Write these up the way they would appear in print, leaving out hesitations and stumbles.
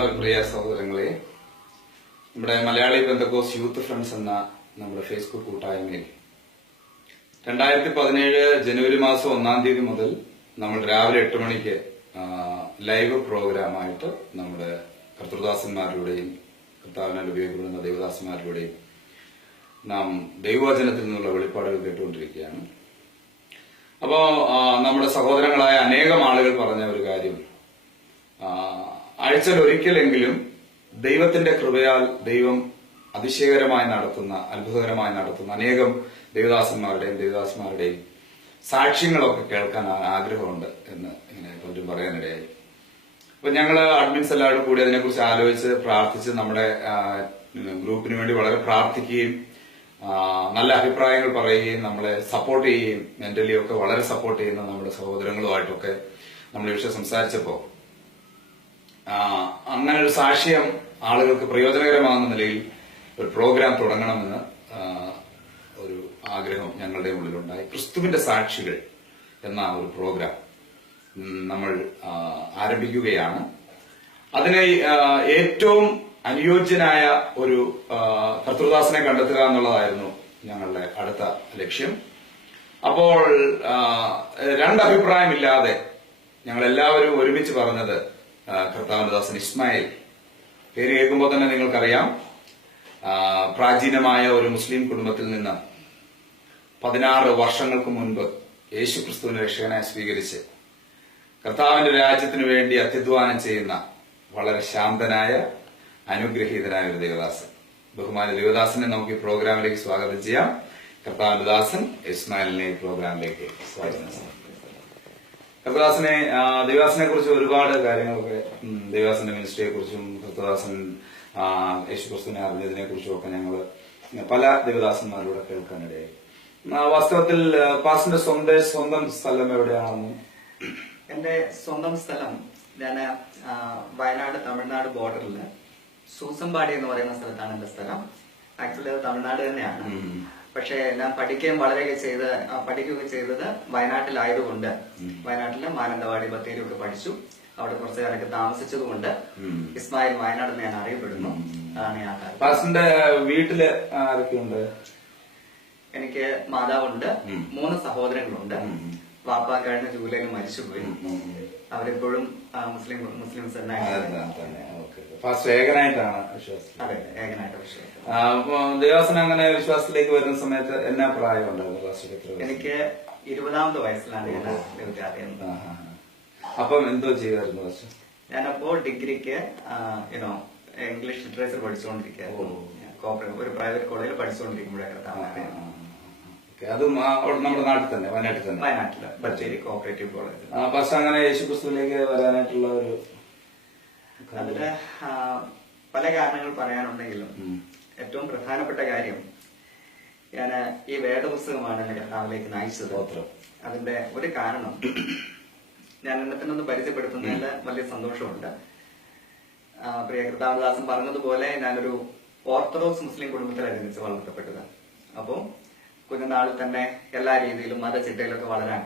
കർത്താവിൽ പ്രിയ സഹോദരങ്ങളെ, നമ്മുടെ മലയാളി പെന്തക്കോസ് യൂത്ത് ഫ്രണ്ട്സ് എന്ന നമ്മുടെ ഫേസ്ബുക്ക് കൂട്ടായ്മയിൽ 2017 ജനുവരി മാസം 1-ാം തീയതി മുതൽ നമ്മൾ രാവിലെ 8 മണിക്ക് ലൈവ് പ്രോഗ്രാമായിട്ട് നമ്മുടെ കർത്തൃദാസന്മാരിലൂടെയും കർത്താവിനാൽ ഉപയോഗിക്കപ്പെടുന്ന ദൈവദാസന്മാരിലൂടെയും നാം ദൈവവചനത്തിൽ നിന്നുള്ള വെളിപ്പാടുകൾ കേട്ടുകൊണ്ടിരിക്കുകയാണ്. അപ്പോ നമ്മുടെ സഹോദരങ്ങളായ അനേകം ആളുകൾ പറഞ്ഞ ഒരു കാര്യം, ആഴ്ചയിൽ ഒരിക്കലെങ്കിലും ദൈവത്തിന്റെ കൃപയാൽ ദൈവം അതിശയകരമായി നടത്തുന്ന, അത്ഭുതകരമായി നടത്തുന്ന അനേകം ദേവദാസന്മാരുടെയും സാക്ഷ്യങ്ങളൊക്കെ കേൾക്കാൻ ആഗ്രഹമുണ്ട് എന്ന് ഇങ്ങനെ പലരും പറയാനിടയായി. അപ്പൊ ഞങ്ങള് അഡ്മിൻസ് എല്ലാവരും കൂടി അതിനെക്കുറിച്ച് ആലോചിച്ച് പ്രാർത്ഥിച്ച് നമ്മുടെ ഗ്രൂപ്പിന് വേണ്ടി വളരെ പ്രാർത്ഥിക്കുകയും നല്ല അഭിപ്രായങ്ങൾ പറയുകയും നമ്മളെ സപ്പോർട്ട് ചെയ്യുകയും മെന്റലി ഒക്കെ വളരെ സപ്പോർട്ട് ചെയ്യുന്ന നമ്മുടെ സഹോദരങ്ങളുമായിട്ടൊക്കെ നമ്മൾ ഈ വിഷയം സംസാരിച്ചപ്പോ അങ്ങനെ ഒരു സാക്ഷ്യം ആളുകൾക്ക് പ്രയോജനകരമാകുന്ന നിലയിൽ ഒരു പ്രോഗ്രാം തുടങ്ങണമെന്ന് ഒരു ആഗ്രഹം ഞങ്ങളുടെ ഉള്ളിലുണ്ടായി. ക്രിസ്തുവിന്റെ സാക്ഷികൾ എന്ന ഒരു പ്രോഗ്രാം നമ്മൾ ആരംഭിക്കുകയാണ്. അതിന് ഏറ്റവും അനുയോജ്യനായ ഒരു കർത്തൃദാസനെ കണ്ടെത്തുക എന്നുള്ളതായിരുന്നു ഞങ്ങളുടെ അടുത്ത ലക്ഷ്യം. അപ്പോൾ രണ്ടഭിപ്രായമില്ലാതെ ഞങ്ങൾ എല്ലാവരും ഒരുമിച്ച് പറഞ്ഞത് കർത്താവിന്റെ ദാസൻ ഇസ്മായിൽ. പേര് കേൾക്കുമ്പോൾ തന്നെ നിങ്ങൾക്കറിയാം, പ്രാചീനമായ ഒരു മുസ്ലിം കുടുംബത്തിൽ നിന്ന് 16 വർഷങ്ങൾക്ക് മുൻപ് യേശു ക്രിസ്തുവിനെ രക്ഷകനായി സ്വീകരിച്ച് കർത്താവിന്റെ രാജ്യത്തിനു വേണ്ടി അത്യധ്വാനം ചെയ്യുന്ന വളരെ ശാന്തനായ അനുഗ്രഹീതനായ ഒരു ദേവദാസൻ. ബഹുമാന ദേവദാസനെ നമുക്ക് ഈ പ്രോഗ്രാമിലേക്ക് സ്വാഗതം ചെയ്യാം. കർത്താവിന്റെ ദാസൻ ഇസ്മായിലിനെ ഈ പ്രോഗ്രാമിലേക്ക് സ്വാഗതം ചെയ്യാം. കർത്തദാസനെ ദേവദാസനെ കുറിച്ച് ഒരുപാട് കാര്യങ്ങളൊക്കെ, ദേവദാസന്റെ മിനിസ്ട്രിയെ കുറിച്ചും കർത്തദാസൻ യേശുക്രിസ്തുവിനെ അറിഞ്ഞതിനെ കുറിച്ചും ഒക്കെ ഞങ്ങൾ പല ദേവദാസന്മാരോട് കേൾക്കാനിടയായി. വാസ്തവത്തിൽ പാസ്റ്ററിന്റെ സ്വന്തം സ്ഥലം എവിടെയാണെന്നും? എന്റെ സ്വന്തം സ്ഥലം ഞാൻ വയനാട് തമിഴ്നാട് ബോർഡറില് സൂസമ്പാടി എന്ന് പറയുന്ന സ്ഥലത്താണ് എന്റെ സ്ഥലം. ആക്ച്വലി അത് തമിഴ്നാട് തന്നെയാണ്. പക്ഷെ ഞാൻ പഠിക്കുകയൊക്കെ ചെയ്തത് വയനാട്ടിലായതുകൊണ്ട് വയനാട്ടിലെ മാനന്തവാടി ബത്തേരി ഒക്കെ പഠിച്ചു. അവിടെ കുറച്ചു കാലൊക്കെ താമസിച്ചതുകൊണ്ട് ഇസ്മായിൽ വയനാട് ഞാൻ അറിയപ്പെടുന്നു. അതാണ് ആ കാര്യം. പാസ്റ്ററിന്റെ വീട്ടില് ആരൊക്കെയുണ്ട്? എനിക്ക് മാതാവുണ്ട്, 3 സഹോദരങ്ങളുണ്ട്. വാപ്പ കഴിഞ്ഞ ജൂലൈയിൽ മരിച്ചുപോയി. അവരെപ്പോഴും മുസ്ലിംസ് തന്നെ. ഏകനായിട്ടാണ് വിശ്വാസം? അതെ, ഏകനായിട്ട് വിശ്വാസം. ദേവദാസൻ അങ്ങനെ വിശ്വാസത്തിലേക്ക് വരുന്ന സമയത്ത് എന്നാ പ്രായം ഉണ്ടായിരുന്നു? എനിക്ക് 20ാമത്തെ വയസ്സിലാണ് ഞാൻ ദൈവത്തെ അറിയുന്നത്. അപ്പം എന്തോ ചെയ്യുമായിരുന്നു? ഞാനപ്പോ ഡിഗ്രിക്ക് ഇംഗ്ലീഷ് ലിറ്ററേച്ചർ പഠിച്ചുകൊണ്ടിരിക്കുകയായിരുന്നു. ഒരു പ്രൈവറ്റ് കോളേജിൽ പഠിച്ചുകൊണ്ടിരിക്കുമ്പോഴൊക്കെ. അതും നമ്മുടെ നാട്ടിൽ തന്നെ, വയനാട്ടിൽ തന്നെ? വയനാട്ടില് ബത്തേരി കോപ്പറേറ്റീവ് കോളേജ്. പക്ഷെ അങ്ങനെ യേശുക്രിസ്തുവിലേക്ക് വരാനായിട്ടുള്ള ഒരു അതില് പല കാരണങ്ങൾ പറയാനുണ്ടെങ്കിലും ഏറ്റവും പ്രധാനപ്പെട്ട കാര്യം, ഞാൻ ഈ വേദപുസ്തകമാണ് എന്നെ കർത്താവിലേക്ക് നയിച്ചത്. അതിന്റെ ഒരു കാരണം ഞാൻ എന്നെ തന്നെ ഒന്ന് പരിചയപ്പെടുത്തുന്നതിൽ വലിയ സന്തോഷമുണ്ട്. പ്രിയ കർത്താവദാസൻ പറഞ്ഞതുപോലെ ഞാനൊരു ഓർത്തഡോക്സ് മുസ്ലിം കുടുംബത്തിലാണ് ജനിച്ച് വളർത്തപ്പെട്ടത്. അപ്പോ കുഞ്ഞുനാളിൽ തന്നെ എല്ലാ രീതിയിലും മതചിട്ടയിലൊക്കെ വളരാൻ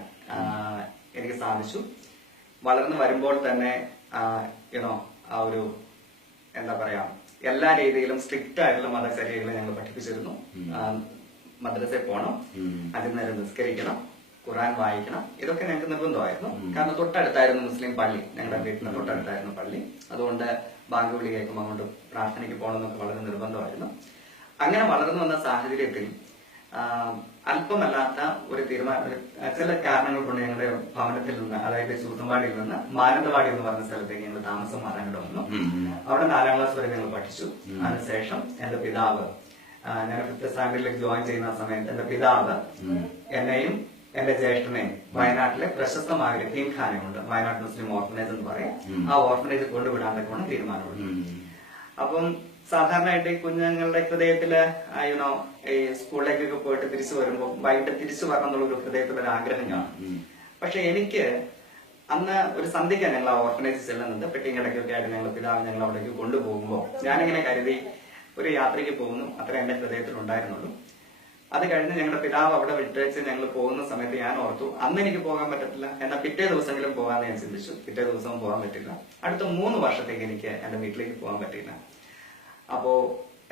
എനിക്ക് സാധിച്ചു. വളർന്നു വരുമ്പോൾ തന്നെ ആ ഒരു എന്താ പറയാ, എല്ലാ രീതിയിലും സ്ട്രിക്റ്റ് ആയിട്ടുള്ള മതചര്യകളെ ഞങ്ങൾ പഠിപ്പിച്ചിരുന്നു. മദ്രസയിൽ പോകണം, അതിൽ നേരം നിസ്കരിക്കണം, ഖുർആൻ വായിക്കണം, ഇതൊക്കെ ഞങ്ങൾക്ക് നിർബന്ധമായിരുന്നു. കാരണം തൊട്ടടുത്തായിരുന്നു മുസ്ലിം പള്ളി, ഞങ്ങളുടെ വീട്ടിന് തൊട്ടടുത്തായിരുന്നു പള്ളി. അതുകൊണ്ട് ബാങ്ക് വിളി കേൾക്കുമ്പോൾ അങ്ങോട്ട് പ്രാർത്ഥനയ്ക്ക് പോകണമെന്നൊക്കെ വളരെ നിർബന്ധമായിരുന്നു. അങ്ങനെ വളർന്നു വന്ന സാഹചര്യത്തിൽ അല്പമല്ലാത്ത ഒരു തീരുമാനം, ചില കാരണങ്ങൾ കൊണ്ട് ഞങ്ങളുടെ ഭവനത്തിൽ നിന്ന്, അതായത് സൂസമ്പാടിയിൽ നിന്ന് മാനന്തവാടി എന്ന് പറഞ്ഞ സ്ഥലത്തേക്ക് ഞങ്ങൾ താമസം മാറാനിട വന്നു. അവിടെ 4ാം ക്ലാസ് വരെ ഞങ്ങൾ പഠിച്ചു. അതിനുശേഷം എന്റെ പിതാവ്, ഞാൻ 5th സ്റ്റാൻഡേർഡിലേക്ക് ജോയിൻ ചെയ്യുന്ന സമയത്ത് എന്റെ പിതാവ് എന്നെയും എന്റെ ജ്യേഷ്ഠനെയും വയനാട്ടിലെ പ്രശസ്തമായ ഒരു യതീംഖാനയുണ്ട്, വയനാട് മുസ്ലിം ഓർഫനേജ് എന്ന് പറയും, ആ ഓർഫനേജ് കൊണ്ടുവിടാൻ തീരുമാനമുണ്ട്. അപ്പം സാധാരണയായിട്ട് ഈ കുഞ്ഞുങ്ങളുടെ ഹൃദയത്തില് ഈ സ്കൂളിലേക്കൊക്കെ പോയിട്ട് തിരിച്ചു വരുമ്പോൾ വൈകിട്ട് തിരിച്ചു വരണം എന്നുള്ളൊരു ഹൃദയത്തിലൊരു ആഗ്രഹം കാണും. പക്ഷെ എനിക്ക് അന്ന് ഒരു സന്ധ്യയ്ക്കാണ് ഞങ്ങൾ ആ ഓർഫനേജ് ചെല്ലുന്നത്. പെട്ടിങ്ങടക്കൊക്കെ ആയിട്ട് ഞങ്ങൾ പിതാവ് ഞങ്ങൾ അവിടേക്ക് കൊണ്ടുപോകുമ്പോൾ ഞാനിങ്ങനെ കരുതി ഒരു യാത്രയ്ക്ക് പോകുന്നു, അത്ര എന്റെ ഹൃദയത്തിൽ ഉണ്ടായിരുന്നുള്ളൂ. അത് കഴിഞ്ഞ് ഞങ്ങളുടെ പിതാവ് അവിടെ വിട്ടേച്ച് ഞങ്ങൾ പോകുന്ന സമയത്ത് ഞാൻ ഓർത്തു അന്ന് എനിക്ക് പോകാൻ പറ്റത്തില്ല, എന്നാൽ പിറ്റേ ദിവസമെങ്കിലും പോകാമെന്ന് ഞാൻ ചിന്തിച്ചു. പിറ്റേ ദിവസവും പോകാൻ പറ്റില്ല. അടുത്ത 3 വർഷത്തേക്ക് എനിക്ക് എന്റെ വീട്ടിലേക്ക് പോകാൻ പറ്റില്ല. അപ്പോ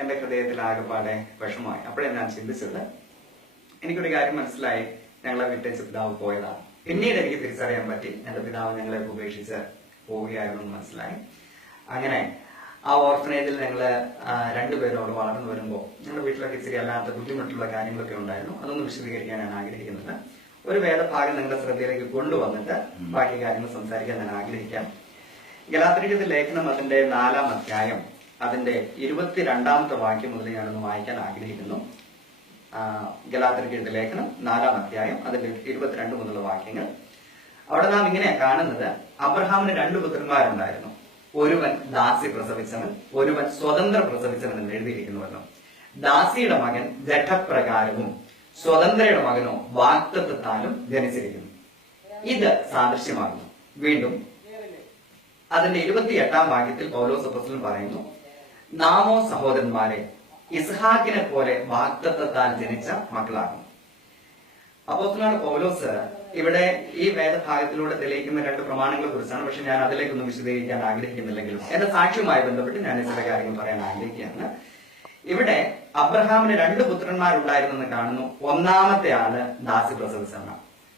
എന്റെ ഹൃദയത്തിൽ ആകെപ്പാടെ വിഷമമായി. അപ്പോഴേ ഞാൻ ചിന്തിച്ചത്, എനിക്കൊരു കാര്യം മനസ്സിലായി, ഞങ്ങളെ വിട്ടേച്ച് പിതാവ് പോയതാണ്. പിന്നീട് എനിക്ക് തിരിച്ചറിയാൻ പറ്റി എന്റെ പിതാവ് ഞങ്ങളെ ഉപേക്ഷിച്ച് പോവുകയായിരുന്നു എന്ന് മനസ്സിലായി. അങ്ങനെ ആ ഓർഫനേജിൽ ഞങ്ങള് 2 പേരോട് വളർന്നു വരുമ്പോൾ ഞങ്ങളുടെ വീട്ടിലൊക്കെ ഇച്ചിരി അല്ലാത്ത ബുദ്ധിമുട്ടുള്ള കാര്യങ്ങളൊക്കെ ഉണ്ടായിരുന്നു. അതൊന്നും വിശദീകരിക്കാൻ ഞാൻ ആഗ്രഹിക്കുന്നുണ്ട്. ഒരു വേദഭാഗം നിങ്ങളുടെ ശ്രദ്ധയിലേക്ക് കൊണ്ടുവന്നിട്ട് ബാക്കി കാര്യങ്ങൾ സംസാരിക്കാൻ ഞാൻ ആഗ്രഹിക്കാം. ഗലാത്യരുടെ ലേഖനം അതിന്റെ 4-ാം അധ്യായം അതിന്റെ 22-ാമത്തെ വാക്യം മുതൽ ഞാനൊന്ന് വായിക്കാൻ ആഗ്രഹിക്കുന്നു. ഗലാത്യരുടെ ലേഖനം 4-ാം അധ്യായം അതിന്റെ 22 മുതലുള്ള വാക്യങ്ങൾ. അവിടെ നാം ഇങ്ങനെ കാണുന്നത്, അബ്രഹാമിന് 2 പുത്രന്മാരുണ്ടായിരുന്നു. ഒരുവൻ ദാസി പ്രസവിച്ചവൻ, ഒരുവൻ സ്വതന്ത്ര പ്രസവിച്ചവൻ എന്ന് എഴുതിയിരിക്കുന്നുവല്ലോ. ദാസിയുടെ മകൻ ജഡപ്രകാരവും സ്വതന്ത്രയുടെ മകനോ വാഗ്ദത്തത്താലും ജനിച്ചിരിക്കുന്നു. ഇത് സാദൃശ്യമാകുന്നു. വീണ്ടും അതിന്റെ 28-ാം വാക്യത്തിൽ പൗലോസ് അപ്പോസ്തലൻ പറയുന്നു, നാമോ സഹോദരന്മാരെ ഇസ്ഹാക്കിനെ പോലെ വാഗ്ദത്തത്താൽ ജനിച്ച മക്കളാകും. അപ്പോസ്തലനായ പൗലോസ് ഇവിടെ ഈ വേദഭാഗത്തിലൂടെ തെളിയിക്കുന്ന 2 പ്രമാണങ്ങളെ കുറിച്ചാണ്. പക്ഷെ ഞാൻ അതിലേക്കൊന്നും വിശദീകരിക്കാൻ ആഗ്രഹിക്കുന്നില്ലെങ്കിലും എന്റെ സാക്ഷ്യവുമായി ബന്ധപ്പെട്ട് ഞാൻ ചില കാര്യങ്ങൾ പറയാൻ ആഗ്രഹിക്കുകയാണ്. ഇവിടെ അബ്രഹാമിന് 2 പുത്രന്മാരുണ്ടായിരുന്നെന്ന് കാണുന്നു. 1-ാമത്തെ ആള് ദാസി പ്രസവിച്ചെന്ന.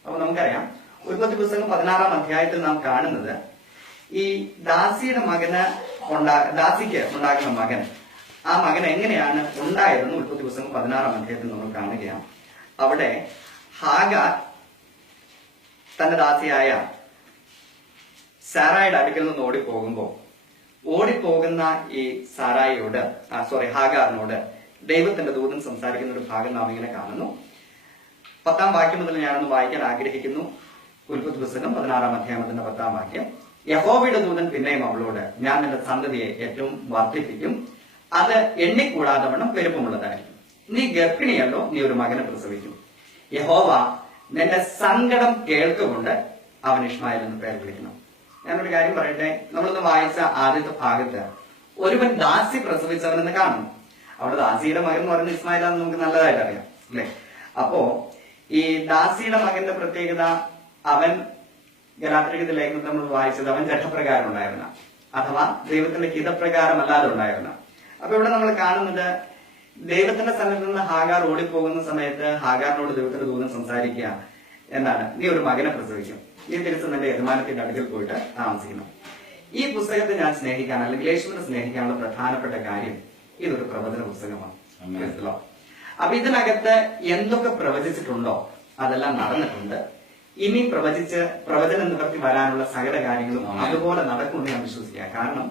അപ്പൊ നമുക്കറിയാം, ഉൽപ്പത്തി പുസ്തകം 16-ാം അധ്യായത്തിൽ നാം കാണുന്നത്, ഈ ദാസിക്ക് ഉണ്ടാകുന്ന മകൻ, ആ മകൻ എങ്ങനെയാണ് ഉണ്ടായതെന്ന് ഉൽപ്പത്തി പുസ്തകം 16-ാം അധ്യായത്തിൽ നമ്മൾ കാണുകയാണ്. അവിടെ ഹാഗാർ തന്റെ ദാസിയായ സാറായുടെ അടുക്കൽ നിന്ന് ഓടിപ്പോകുന്ന ഈ ഹാഗാറിനോട് ദൈവത്തിന്റെ ദൂതൻ സംസാരിക്കുന്ന ഒരു ഭാഗം നാം ഇങ്ങനെ കാണുന്നു. 10-ാം വാക്യം മുതൽ ഞാനൊന്ന് വായിക്കാൻ ആഗ്രഹിക്കുന്നു. ഉൽപ്പത്തി പുസ്തകം 16-ാം അധ്യായത്തിന്റെ 10-ാം വാക്യം. യഹോവയുടെ ദൂതൻ പിന്നെയും അവളോട്, ഞാൻ നിന്റെ സന്തതിയെ ഏറ്റവും വർദ്ധിപ്പിക്കും, അത് എണ്ണിക്കൂടാതെ വണ്ണം പെരുപ്പമുള്ളതായിരിക്കും. നീ ഗർഭിണിയല്ലോ, നീ ഒരു മകനെ പ്രസവിക്കും. യഹോവ നിന്റെ സങ്കടം കേൾക്കുകൊണ്ട് അവൻ ഇഷ്മായേൽ എന്ന് പേര് വിളിക്കണം. ഞാനൊരു കാര്യം പറയട്ടെ, നമ്മളൊന്ന് വായിച്ച ആദ്യത്തെ ഭാഗത്ത് ഒരുവൻ ദാസി പ്രസവിച്ചവനെന്ന് കാണുന്നു. അവിടെ ദാസിയുടെ മകൻ എന്ന് പറയുന്നത് ഇസ്മായിലാന്ന് നമുക്ക് നല്ലതായിട്ട് അറിയാം, അല്ലെ? അപ്പോ ഈ ദാസിയുടെ മകന്റെ പ്രത്യേകത, അവൻ ഗലാത്യരുടെ ലേഖനത്തിൽ നമ്മൾ വായിച്ചത് അവൻ ജഡപ്രകാരം ഉണ്ടായിരുന്ന, അഥവാ ദൈവത്തിന്റെ ഹിതപ്രകാരം അല്ലാതെ ഉണ്ടായിരുന്ന. അപ്പൊ ഇവിടെ നമ്മൾ കാണുന്നത്, ദൈവത്തിന്റെ സ്ഥലത്ത് നിന്ന് ഹാഗാർ ഓടിപ്പോകുന്ന സമയത്ത് ഹാഗാറിനോട് ദൈവത്തിന്റെ ദൂതൻ സംസാരിക്കുക എന്താണ്, നീ ഒരു മകനെ പ്രസവിക്കും, നീ തിരിച്ച് നിന്റെ യജമാനത്തിന്റെ അടുക്കൽ പോയിട്ട് താമസിക്കണം. ഈ പുസ്തകത്തെ ഞാൻ സ്നേഹിക്കാൻ, അല്ലെങ്കിൽ യേശുവിനെ സ്നേഹിക്കാനുള്ള പ്രധാനപ്പെട്ട കാര്യം, ഇതൊരു പ്രവചന പുസ്തകമാണ്. അപ്പൊ ഇതിനകത്ത് എന്തൊക്കെ പ്രവചിച്ചിട്ടുണ്ടോ അതെല്ലാം നടന്നിട്ടുണ്ട്. ഇനി പ്രവചന നിവർത്തി വരാനുള്ള സകല കാര്യങ്ങളും അതുപോലെ നടക്കുമെന്ന് ഞാൻ വിശ്വസിക്കുക. കാരണം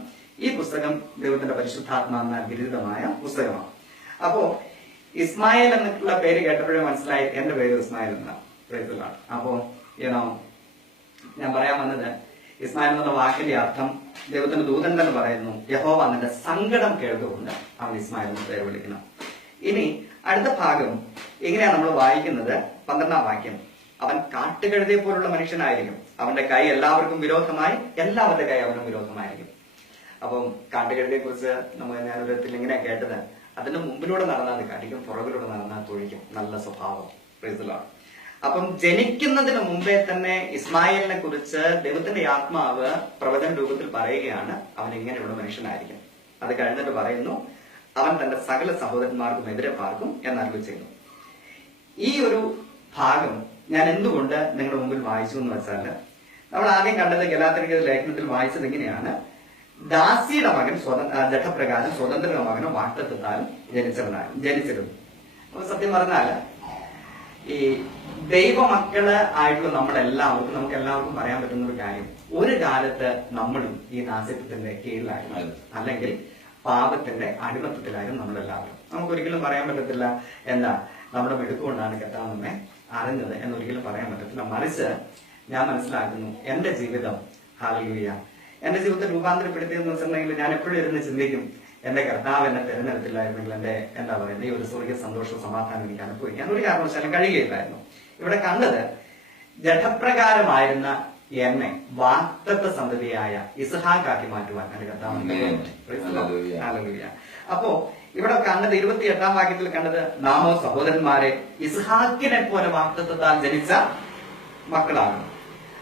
ഈ പുസ്തകം ദൈവത്തിന്റെ പരിശുദ്ധാത്മാവെന്ന വിരുദ്ധമായ പുസ്തകമാണ്. അപ്പോ ഇസ്മായേൽ എന്നുള്ള പേര് കേട്ടപ്പോഴേ മനസ്സിലായി എന്റെ പേര് ഇസ്മായേൽ എന്നാണ്. അപ്പോ ഞാൻ പറയാൻ വന്നത്, ഇസ്മായേൽ എന്നുള്ള വാക്കിന്റെ അർത്ഥം ദൈവത്തിന്റെ ദൂതൻ തന്നെ പറയുന്നു, യഹോവ നിന്റെ സങ്കടം കേൾക്കുകൊണ്ട് അവൻ ഇസ്മായേൽ എന്ന് പേര് വിളിക്കണം. ഇനി അടുത്ത ഭാഗം എങ്ങനെയാണ് നമ്മൾ വായിക്കുന്നത്? 12-ാം വാക്യം. അവൻ കാട്ടുകഴുതയെ പോലുള്ള മനുഷ്യനായിരിക്കും, അവന്റെ കൈ എല്ലാവർക്കും വിരോധമായി, എല്ലാവരുടെ കൈ അവനും വിരോധമായിരിക്കും. അപ്പം കാട്ടുകഴുതയെ കുറിച്ച് ഞാനൊരു വിധത്തിൽ ഇങ്ങനെ കേട്ടത്, അതിന്റെ മുമ്പിലൂടെ നടന്നാൽ അത് കടിക്കും, പുറകിലൂടെ നടന്നാൽ തൊഴിക്കും. നല്ല സ്വഭാവം. അപ്പം ജനിക്കുന്നതിന് മുമ്പേ തന്നെ ഇസ്മായേലിനെ കുറിച്ച് ദൈവത്തിന്റെ ആത്മാവ് പ്രവചന രൂപത്തിൽ പറയുകയാണ്, അവൻ ഇങ്ങനെയുള്ള മനുഷ്യനായിരിക്കും. അത് കഴിഞ്ഞിട്ട് പറയുന്നു, അവൻ തന്റെ സകല സഹോദരന്മാർക്കും എതിരെ പാർക്കും എന്നറിവ് ചെയ്യുന്നു. ഈ ഒരു ഭാഗം ഞാൻ എന്തുകൊണ്ട് നിങ്ങളുടെ മുമ്പിൽ വായിച്ചു എന്ന് വെച്ചാൽ, നമ്മൾ ആദ്യം കണ്ടത് ഗലാത്യരുടെ ലേഖനത്തിൽ വായിച്ചത് എങ്ങനെയാണ്, ദാസിയുടെ മകൻ ജഡപ്രകാരം സ്വതന്ത്രയുടെ മകനോ വാഗ്ദത്തത്താലും ജനിച്ചിരുന്നു. അപ്പൊ സത്യം പറഞ്ഞാല് ഈ ദൈവമക്കള് ആയിട്ടുള്ള നമ്മളെല്ലാവർക്കും, നമുക്ക് എല്ലാവർക്കും പറയാൻ പറ്റുന്ന ഒരു കാര്യം, ഒരു കാലത്ത് നമ്മളും ഈ ദാസ്യത്വത്തിന്റെ കീഴിലായിരുന്നു, അല്ലെങ്കിൽ പാപത്തിന്റെ അടിമത്തത്തിലായിരുന്നു നമ്മളെല്ലാവരും. നമുക്കൊരിക്കലും പറയാൻ പറ്റത്തില്ല എന്താ നമ്മുടെ മിടുക്കുകൊണ്ടാണ് കർത്താവ് നമ്മെ അറിഞ്ഞത് എന്നൊരിക്കലും പറയാൻ പറ്റത്തില്ല. മറിച്ച് ഞാൻ മനസ്സിലാക്കുന്നു, എന്റെ ജീവിതം, ഹല്ലേലൂയ, എന്റെ ജീവിതത്തെ രൂപാന്തരപ്പെടുത്തിയെന്ന് വെച്ചിട്ടുണ്ടെങ്കിൽ ഞാൻ എപ്പോഴും ഇരുന്ന് ചിന്തിക്കും, എന്റെ കർത്താവ് എന്നെ തിരഞ്ഞെടുത്തില്ലായിരുന്നെങ്കിൽ എന്റെ എന്താ പറയുക, ഈ ഒരു സ്വർഗീയ സന്തോഷവും സമാധാനം എനിക്ക് അനുഭവിക്കാൻ ഒരു കാരണവശാലും കഴിയുകയില്ലായിരുന്നു. ഇവിടെ കണ്ടത് ജഡപ്രകാരമായിരുന്ന എന്നെ വാഗ്ദത്ത സന്തതിയായ ഇസ്ഹാക്കാക്കി മാറ്റുവാൻ എന്റെ കർത്താവ്. അപ്പോ ഇവിടെ കണ്ടത് 28-ാം വാക്യത്തിൽ കണ്ടത്, നാമോ സഹോദരന്മാരെ ഇസ്ഹാക്കിനെ പോലെ വാഗ്ദത്തത്താൽ ജനിച്ച മക്കളാണ്.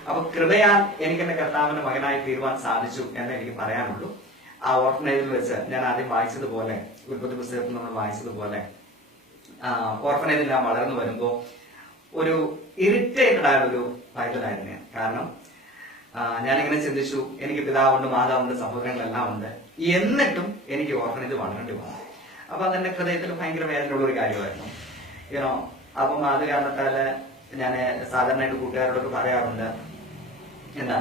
അപ്പൊ കൃപയാൽ എനിക്ക് എന്റെ കർത്താവിന്റെ മകനായി തീരുവാൻ സാധിച്ചു എന്ന് എനിക്ക് പറയാനുള്ളൂ. ആ ഓർഫനേജിൽ വെച്ച് ഞാൻ ആദ്യം വായിച്ചതുപോലെ, ഉൽപ്പത്തി പുസ്തകത്തിൽ നമ്മൾ വായിച്ചതുപോലെ, ഓർഫനേജിൽ ഞാൻ വളർന്നു വരുമ്പോ ഒരു ഇറിറ്റേറ്റഡ് ആയ ഒരു പൈതലായിരുന്നു ഞാൻ. കാരണം ഞാനിങ്ങനെ ചിന്തിച്ചു, എനിക്ക് പിതാവുണ്ട്, മാതാവുണ്ട്, സഹോദരങ്ങളെല്ലാം ഉണ്ട്, എന്നിട്ടും എനിക്ക് ഓർഫനേജ് വളരേണ്ടി വന്നു. അപ്പൊ അതെന്റെ ഹൃദയത്തിൽ ഭയങ്കര വേദനയുള്ള ഒരു കാര്യമായിരുന്നു. യുനോ അപ്പം അത് കാരണത്താല് ഞാൻ സാധാരണയായിട്ട് കൂട്ടുകാരോടൊക്കെ പറയാറുണ്ട്, എന്താ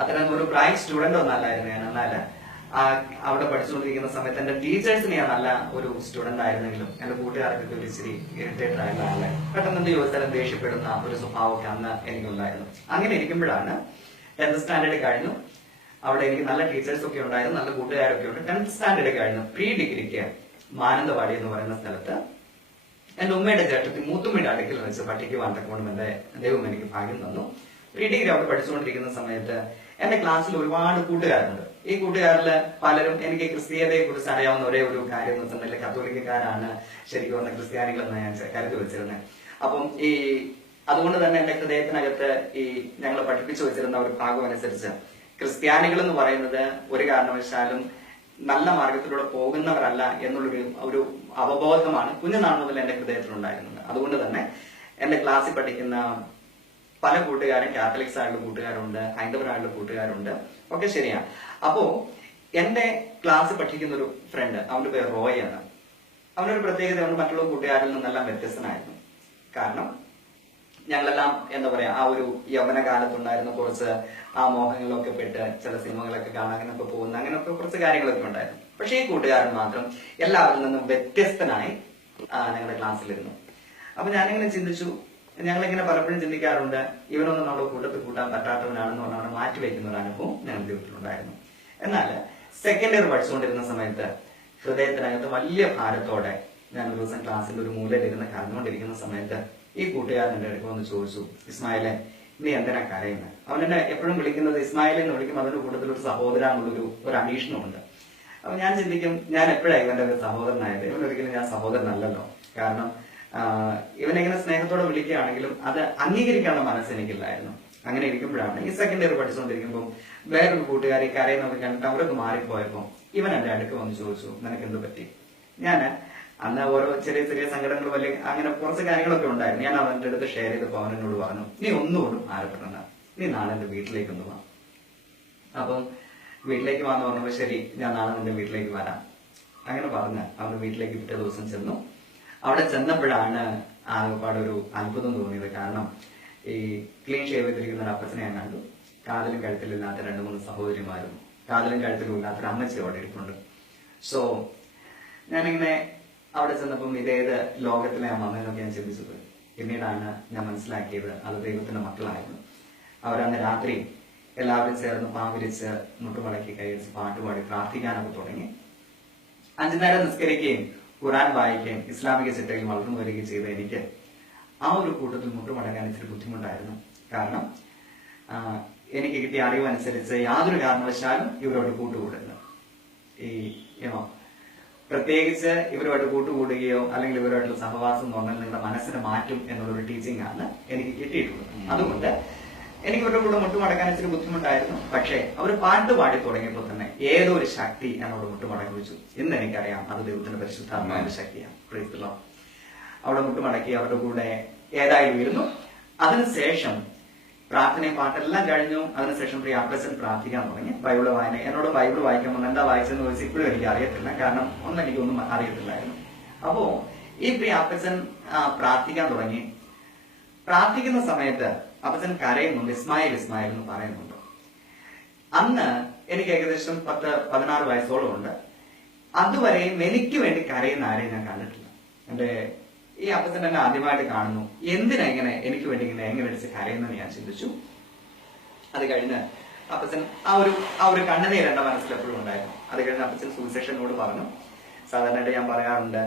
അത്തരം ഒരു ബ്രൈറ്റ് സ്റ്റുഡന്റ് ഒന്നും അല്ലായിരുന്നു ഞാൻ. എന്നാൽ അവിടെ പഠിച്ചുകൊണ്ടിരിക്കുന്ന സമയത്ത് എന്റെ ടീച്ചേഴ്സിന് ഞാൻ നല്ല ഒരു സ്റ്റുഡന്റ് ആയിരുന്നെങ്കിലും എന്റെ കൂട്ടുകാർക്കൊക്കെ ഒരു ഇച്ചിരി ഇറിറ്റേറ്റഡ് ആയിരുന്ന ആളെ, പെട്ടെന്ന് എന്ത് ചോദിച്ചാലും ദേഷ്യപ്പെടുന്ന ഒരു സ്വഭാവമൊക്കെ അന്ന് എനിക്കുണ്ടായിരുന്നു. അങ്ങനെ ഇരിക്കുമ്പോഴാണ് 10th സ്റ്റാൻഡേർഡ് കഴിഞ്ഞു. അവിടെ എനിക്ക് നല്ല ടീച്ചേഴ്സ് ഒക്കെ ഉണ്ടായിരുന്നു, നല്ല കൂട്ടുകാരൊക്കെ ഉണ്ട്. 10th സ്റ്റാൻഡേർഡ് കഴിഞ്ഞു പ്രീ ഡിഗ്രിക്ക് മാനന്തവാടി എന്ന് പറയുന്ന സ്ഥലത്ത് എന്റെ ഉമ്മയുടെ ചേട്ടത്തി മൂത്തുമ്മയുടെ അടുക്കൽ വെച്ച് പഠിക്കുവാൻ തക്കോണം എന്റെ ദൈവം എനിക്ക് ഭാഗ്യം തന്നു. പ്രീ ഡിഗ്രി അവിടെ പഠിച്ചുകൊണ്ടിരിക്കുന്ന സമയത്ത് എന്റെ ക്ലാസ്സിൽ ഒരുപാട് കൂട്ടുകാരുണ്ട്. ഈ കൂട്ടുകാരില് പലരും എനിക്ക് ക്രിസ്തീയതയെ കുറിച്ച് അറിയാവുന്ന ഒരേ ഒരു കാര്യം എന്ന് വെച്ചിട്ടുണ്ടെങ്കിൽ കത്തോലിക്കക്കാരാണ് ശരിക്കും പറഞ്ഞ ക്രിസ്ത്യാനികളെന്ന് ഞാൻ കരുതി വെച്ചിരുന്നത്. അപ്പം അതുകൊണ്ട് തന്നെ എന്റെ ഹൃദയത്തിനകത്ത് ഞങ്ങൾ പഠിപ്പിച്ചു വെച്ചിരുന്ന ഒരു ഭാഗം അനുസരിച്ച് ക്രിസ്ത്യാനികൾ എന്ന് പറയുന്നത് ഒരു കാരണവശാലും നല്ല മാർഗത്തിലൂടെ പോകുന്നവരല്ല എന്നുള്ളൊരു അവബോധമാണ് കുഞ്ഞുനാൾ മുതൽ എന്റെ ഹൃദയത്തിലുണ്ടായിരുന്നത്. അതുകൊണ്ട് തന്നെ എന്റെ ക്ലാസ്സിൽ പഠിക്കുന്ന പല കൂട്ടുകാരും കാത്തലിക്സ് ആയിട്ടുള്ള കൂട്ടുകാരുണ്ട്, ഹൈന്ദവരായിട്ടുള്ള കൂട്ടുകാരുണ്ട്, ഒക്കെ ശരിയാണ്. അപ്പോ എന്റെ ക്ലാസ്സിൽ പഠിക്കുന്ന ഒരു ഫ്രണ്ട്, അവന്റെ പേര് റോയ് ആണ്. അവനൊരു പ്രത്യേകത കൊണ്ട് മറ്റുള്ള കൂട്ടുകാരിൽ നിന്നെല്ലാം വ്യത്യസ്തനായിരുന്നു. കാരണം ഞങ്ങളെല്ലാം എന്താ പറയാ, ആ ഒരു യൗവന കാലത്തുണ്ടായിരുന്ന കുറച്ച് ആ മോഹങ്ങളിലൊക്കെ പെട്ട് ചില സിനിമകളൊക്കെ കാണാൻ അങ്ങനെയൊക്കെ പോകുന്ന അങ്ങനെയൊക്കെ കുറച്ച് കാര്യങ്ങളൊക്കെ ഉണ്ടായിരുന്നു. പക്ഷെ ഈ കൂട്ടുകാരൻ മാത്രം എല്ലാവരിൽ നിന്നും വ്യത്യസ്തനായി ഞങ്ങളുടെ ക്ലാസ്സിലിരുന്നു. അപ്പൊ ഞാനിങ്ങനെ ചിന്തിച്ചു, ഞങ്ങളിങ്ങനെ പലപ്പോഴും ചിന്തിക്കാറുണ്ട്, ഇവനൊന്നും നമ്മുടെ കൂട്ടത്തിൽ കൂട്ടാൻ പറ്റാത്തവനാണെന്ന് പറഞ്ഞാൽ അവിടെ മാറ്റിവെക്കുന്ന ഒരു അനുഭവം ഞങ്ങളുടെ ജീവിതത്തിലുണ്ടായിരുന്നു. എന്നാൽ സെക്കൻഡ് ഇയർ പഠിച്ചുകൊണ്ടിരുന്ന സമയത്ത് ഹൃദയത്തിനകത്ത് വലിയ ഭാരത്തോടെ ഞാൻ ഒരു ദിവസം ക്ലാസ്സിന്റെ ഒരു മൂലയിലിരുന്ന് കരഞ്ഞുകൊണ്ടിരിക്കുന്ന സമയത്ത് ഈ കൂട്ടുകാരൻ എന്റെ അടുത്ത് വന്ന് ചോദിച്ചു, ഇസ്മായിലെ നീ എന്തിനാ കരയുന്നത്? അവൻ എന്നെ എപ്പോഴും വിളിക്കുന്നത് ഇസ്മായിലെ എന്ന് വിളിക്കുമ്പോൾ അതിന്റെ കൂട്ടത്തിൽ ഒരു സഹോദര എന്നുള്ളൊരു അഡീഷനുണ്ട്. അപ്പൊ ഞാൻ ചിന്തിക്കും, ഞാൻ എപ്പോഴാണ് ഇവന്റെ ഒരു സഹോദരനായത്? ഇവനൊരിക്കലും ഞാൻ സഹോദരനല്ലല്ലോ. കാരണം ഇവനെങ്ങനെ സ്നേഹത്തോടെ വിളിക്കുകയാണെങ്കിലും അത് അംഗീകരിക്കാനുള്ള മനസ്സ് എനിക്കില്ലായിരുന്നു. അങ്ങനെ ഇരിക്കുമ്പോഴാണ് ഈ സെക്കൻഡ് ഇയർ പഠിച്ചുകൊണ്ടിരിക്കുമ്പോൾ വേറൊരു കൂട്ടുകാരി കരയുന്നവർ കണ്ടിട്ട് അവരൊക്കെ മാറിപ്പോയപ്പോ ഇവൻ എന്റെ അടുക്ക് വന്ന് ചോദിച്ചു, നിനക്ക് എന്ത് പറ്റി? ഞാൻ അന്ന് ഓരോ ചെറിയ ചെറിയ സങ്കടങ്ങൾ വലിയ അങ്ങനെ കുറച്ച് കാര്യങ്ങളൊക്കെ ഉണ്ടായിരുന്നു. ഞാൻ അവന്റെ അടുത്ത് ഷെയർ ചെയ്തപ്പോ അവൻ എന്നോട് പറഞ്ഞു, നീ ഒന്നുകൊണ്ടും ആരപ്പെടണ്ട, നീ നാളെ എന്റെ വീട്ടിലേക്ക് ഒന്ന് വാ. അപ്പം വീട്ടിലേക്ക് വാന്ന് പറഞ്ഞപ്പോ ശരി, ഞാൻ നാളെ നിന്റെ വീട്ടിലേക്ക് വരാം അങ്ങനെ പറഞ്ഞ് അവന്റെ വീട്ടിലേക്ക് പിറ്റേ ദിവസം ചെന്നു. അവിടെ ചെന്നപ്പോഴാണ് ആകെപ്പാടൊരു അത്ഭുതം തോന്നിയത്. കാരണം ഈ ക്ലീൻ ഷേവ് ചെയ്തിരിക്കുന്ന ഒരു അപ്പച്ചനെ ഞാൻ കണ്ടു. കാതിലും കഴുത്തിലില്ലാത്ത 2-3 സഹോദരിമാരും കാതിലും കഴുത്തിലും ഇല്ലാത്തൊരു അമ്മച്ചി അവിടെ ഇരിപ്പുണ്ട്. സോ ഞാനിങ്ങനെ അവിടെ ചെന്നപ്പം ഇതേത് ലോകത്തിലെ ആ മകനൊക്കെ ഞാൻ ചിന്തിച്ചത്. പിന്നീടാണ് ഞാൻ മനസ്സിലാക്കിയത് അത് ദൈവത്തിന്റെ മക്കളായിരുന്നു. അവരന്ന് രാത്രി എല്ലാവരും ചേർന്ന് പാവിരിച്ച് മുട്ടുമടക്കി കൈയടിച്ച് പാട്ടുപാടി പ്രാർത്ഥിക്കാനൊക്കെ തുടങ്ങി. 5 നേരം നിസ്കരിക്കുകയും ഖുർആൻ വായിക്കുകയും ഇസ്ലാമിക ചിട്ടയിൽ വളർന്നു വരികയും ചെയ്ത എനിക്ക് ആ ഒരു കൂട്ടത്തിൽ മുട്ടുമടക്കാൻ ഇച്ചിരി ബുദ്ധിമുട്ടായിരുന്നു. കാരണം എനിക്ക് കിട്ടിയ അറിവനുസരിച്ച് യാതൊരു കാരണവശാലും ഇവരോട് കൂട്ടുകൂടരുത്. പ്രത്യേകിച്ച് ഇവരുമായിട്ട് കൂട്ടുകൂടുകയോ അല്ലെങ്കിൽ ഇവരുമായിട്ടുള്ള സഹവാസം എന്ന് പറഞ്ഞാൽ നിങ്ങളുടെ മനസ്സിനെ മാറ്റും എന്നുള്ളൊരു ടീച്ചിങ് ആണ് എനിക്ക് കിട്ടിയിട്ടുള്ളത്. അതുകൊണ്ട് എനിക്ക് ഇവരുടെ കൂടെ മുട്ടുമടക്കാൻ ഇച്ചിരി ബുദ്ധിമുട്ടായിരുന്നു. പക്ഷേ അവർ പാട്ട് പാടി തുടങ്ങിയപ്പോൾ തന്നെ ഏതോ ഒരു ശക്തി എന്നോട് മുട്ടുമടക്കി വെച്ചു. ഇന്ന് എനിക്കറിയാം അത് ദൈവത്തിന്റെ പരിശുദ്ധാത്മാവിന്റെ ശക്തിയാണ്. Praise the Lord. അവിടെ മുട്ടുമടക്കി അവരുടെ കൂടെ ഏതായാലും ഇരുന്നു. അതിനുശേഷം പ്രാർത്ഥനയും പാട്ടെല്ലാം കഴിഞ്ഞു. അതിനുശേഷം പ്രിയ അപ്പച്ചൻ പ്രാർത്ഥിക്കാൻ തുടങ്ങി. ബൈബിള് വായന. എന്നോട് ബൈബിള് വായിക്കാൻ വന്ന് എന്താ വായിച്ചെന്ന് ചോദിച്ചാൽ ഇപ്പോഴും എനിക്ക് അറിയത്തില്ല. കാരണം എനിക്കൊന്നും അറിയത്തില്ലായിരുന്നു. അപ്പോ ഈ പ്രിയ അപ്പച്ചൻ പ്രാർത്ഥിക്കാൻ തുടങ്ങി. പ്രാർത്ഥിക്കുന്ന സമയത്ത് അപ്പച്ചൻ കരയുന്നുണ്ട്, ഇസ്മായിൽ ഇസ്മായിൽ എന്ന് പറയുന്നുണ്ട്. അന്ന് എനിക്ക് ഏകദേശം 10-16 വയസ്സോളം ഉണ്ട്. അതുവരെയും എനിക്ക് വേണ്ടി കരയുന്ന ആരെയും ഞാൻ കണ്ടിട്ടില്ല. ഈ അപ്പച്ചൻ എന്നെ ആദ്യമായിട്ട് കാണുന്നു. എന്തിനാ ഇങ്ങനെ എനിക്ക് വേണ്ടി ഇങ്ങനെ എങ്ങനെ അടിച്ച് കരയുന്നെന്ന് ഞാൻ ചിന്തിച്ചു. അത് കഴിഞ്ഞ് അപ്പച്ചൻ ആ ഒരു കണ്ണുനീർ എന്റെ മനസ്സിൽ എപ്പോഴും ഉണ്ടായിരുന്നു. അത് കഴിഞ്ഞ് അപ്പച്ചൻ സുവിശേഷനോട് പറഞ്ഞു. സാധാരണയായിട്ട് ഞാൻ പറയാറുണ്ട്,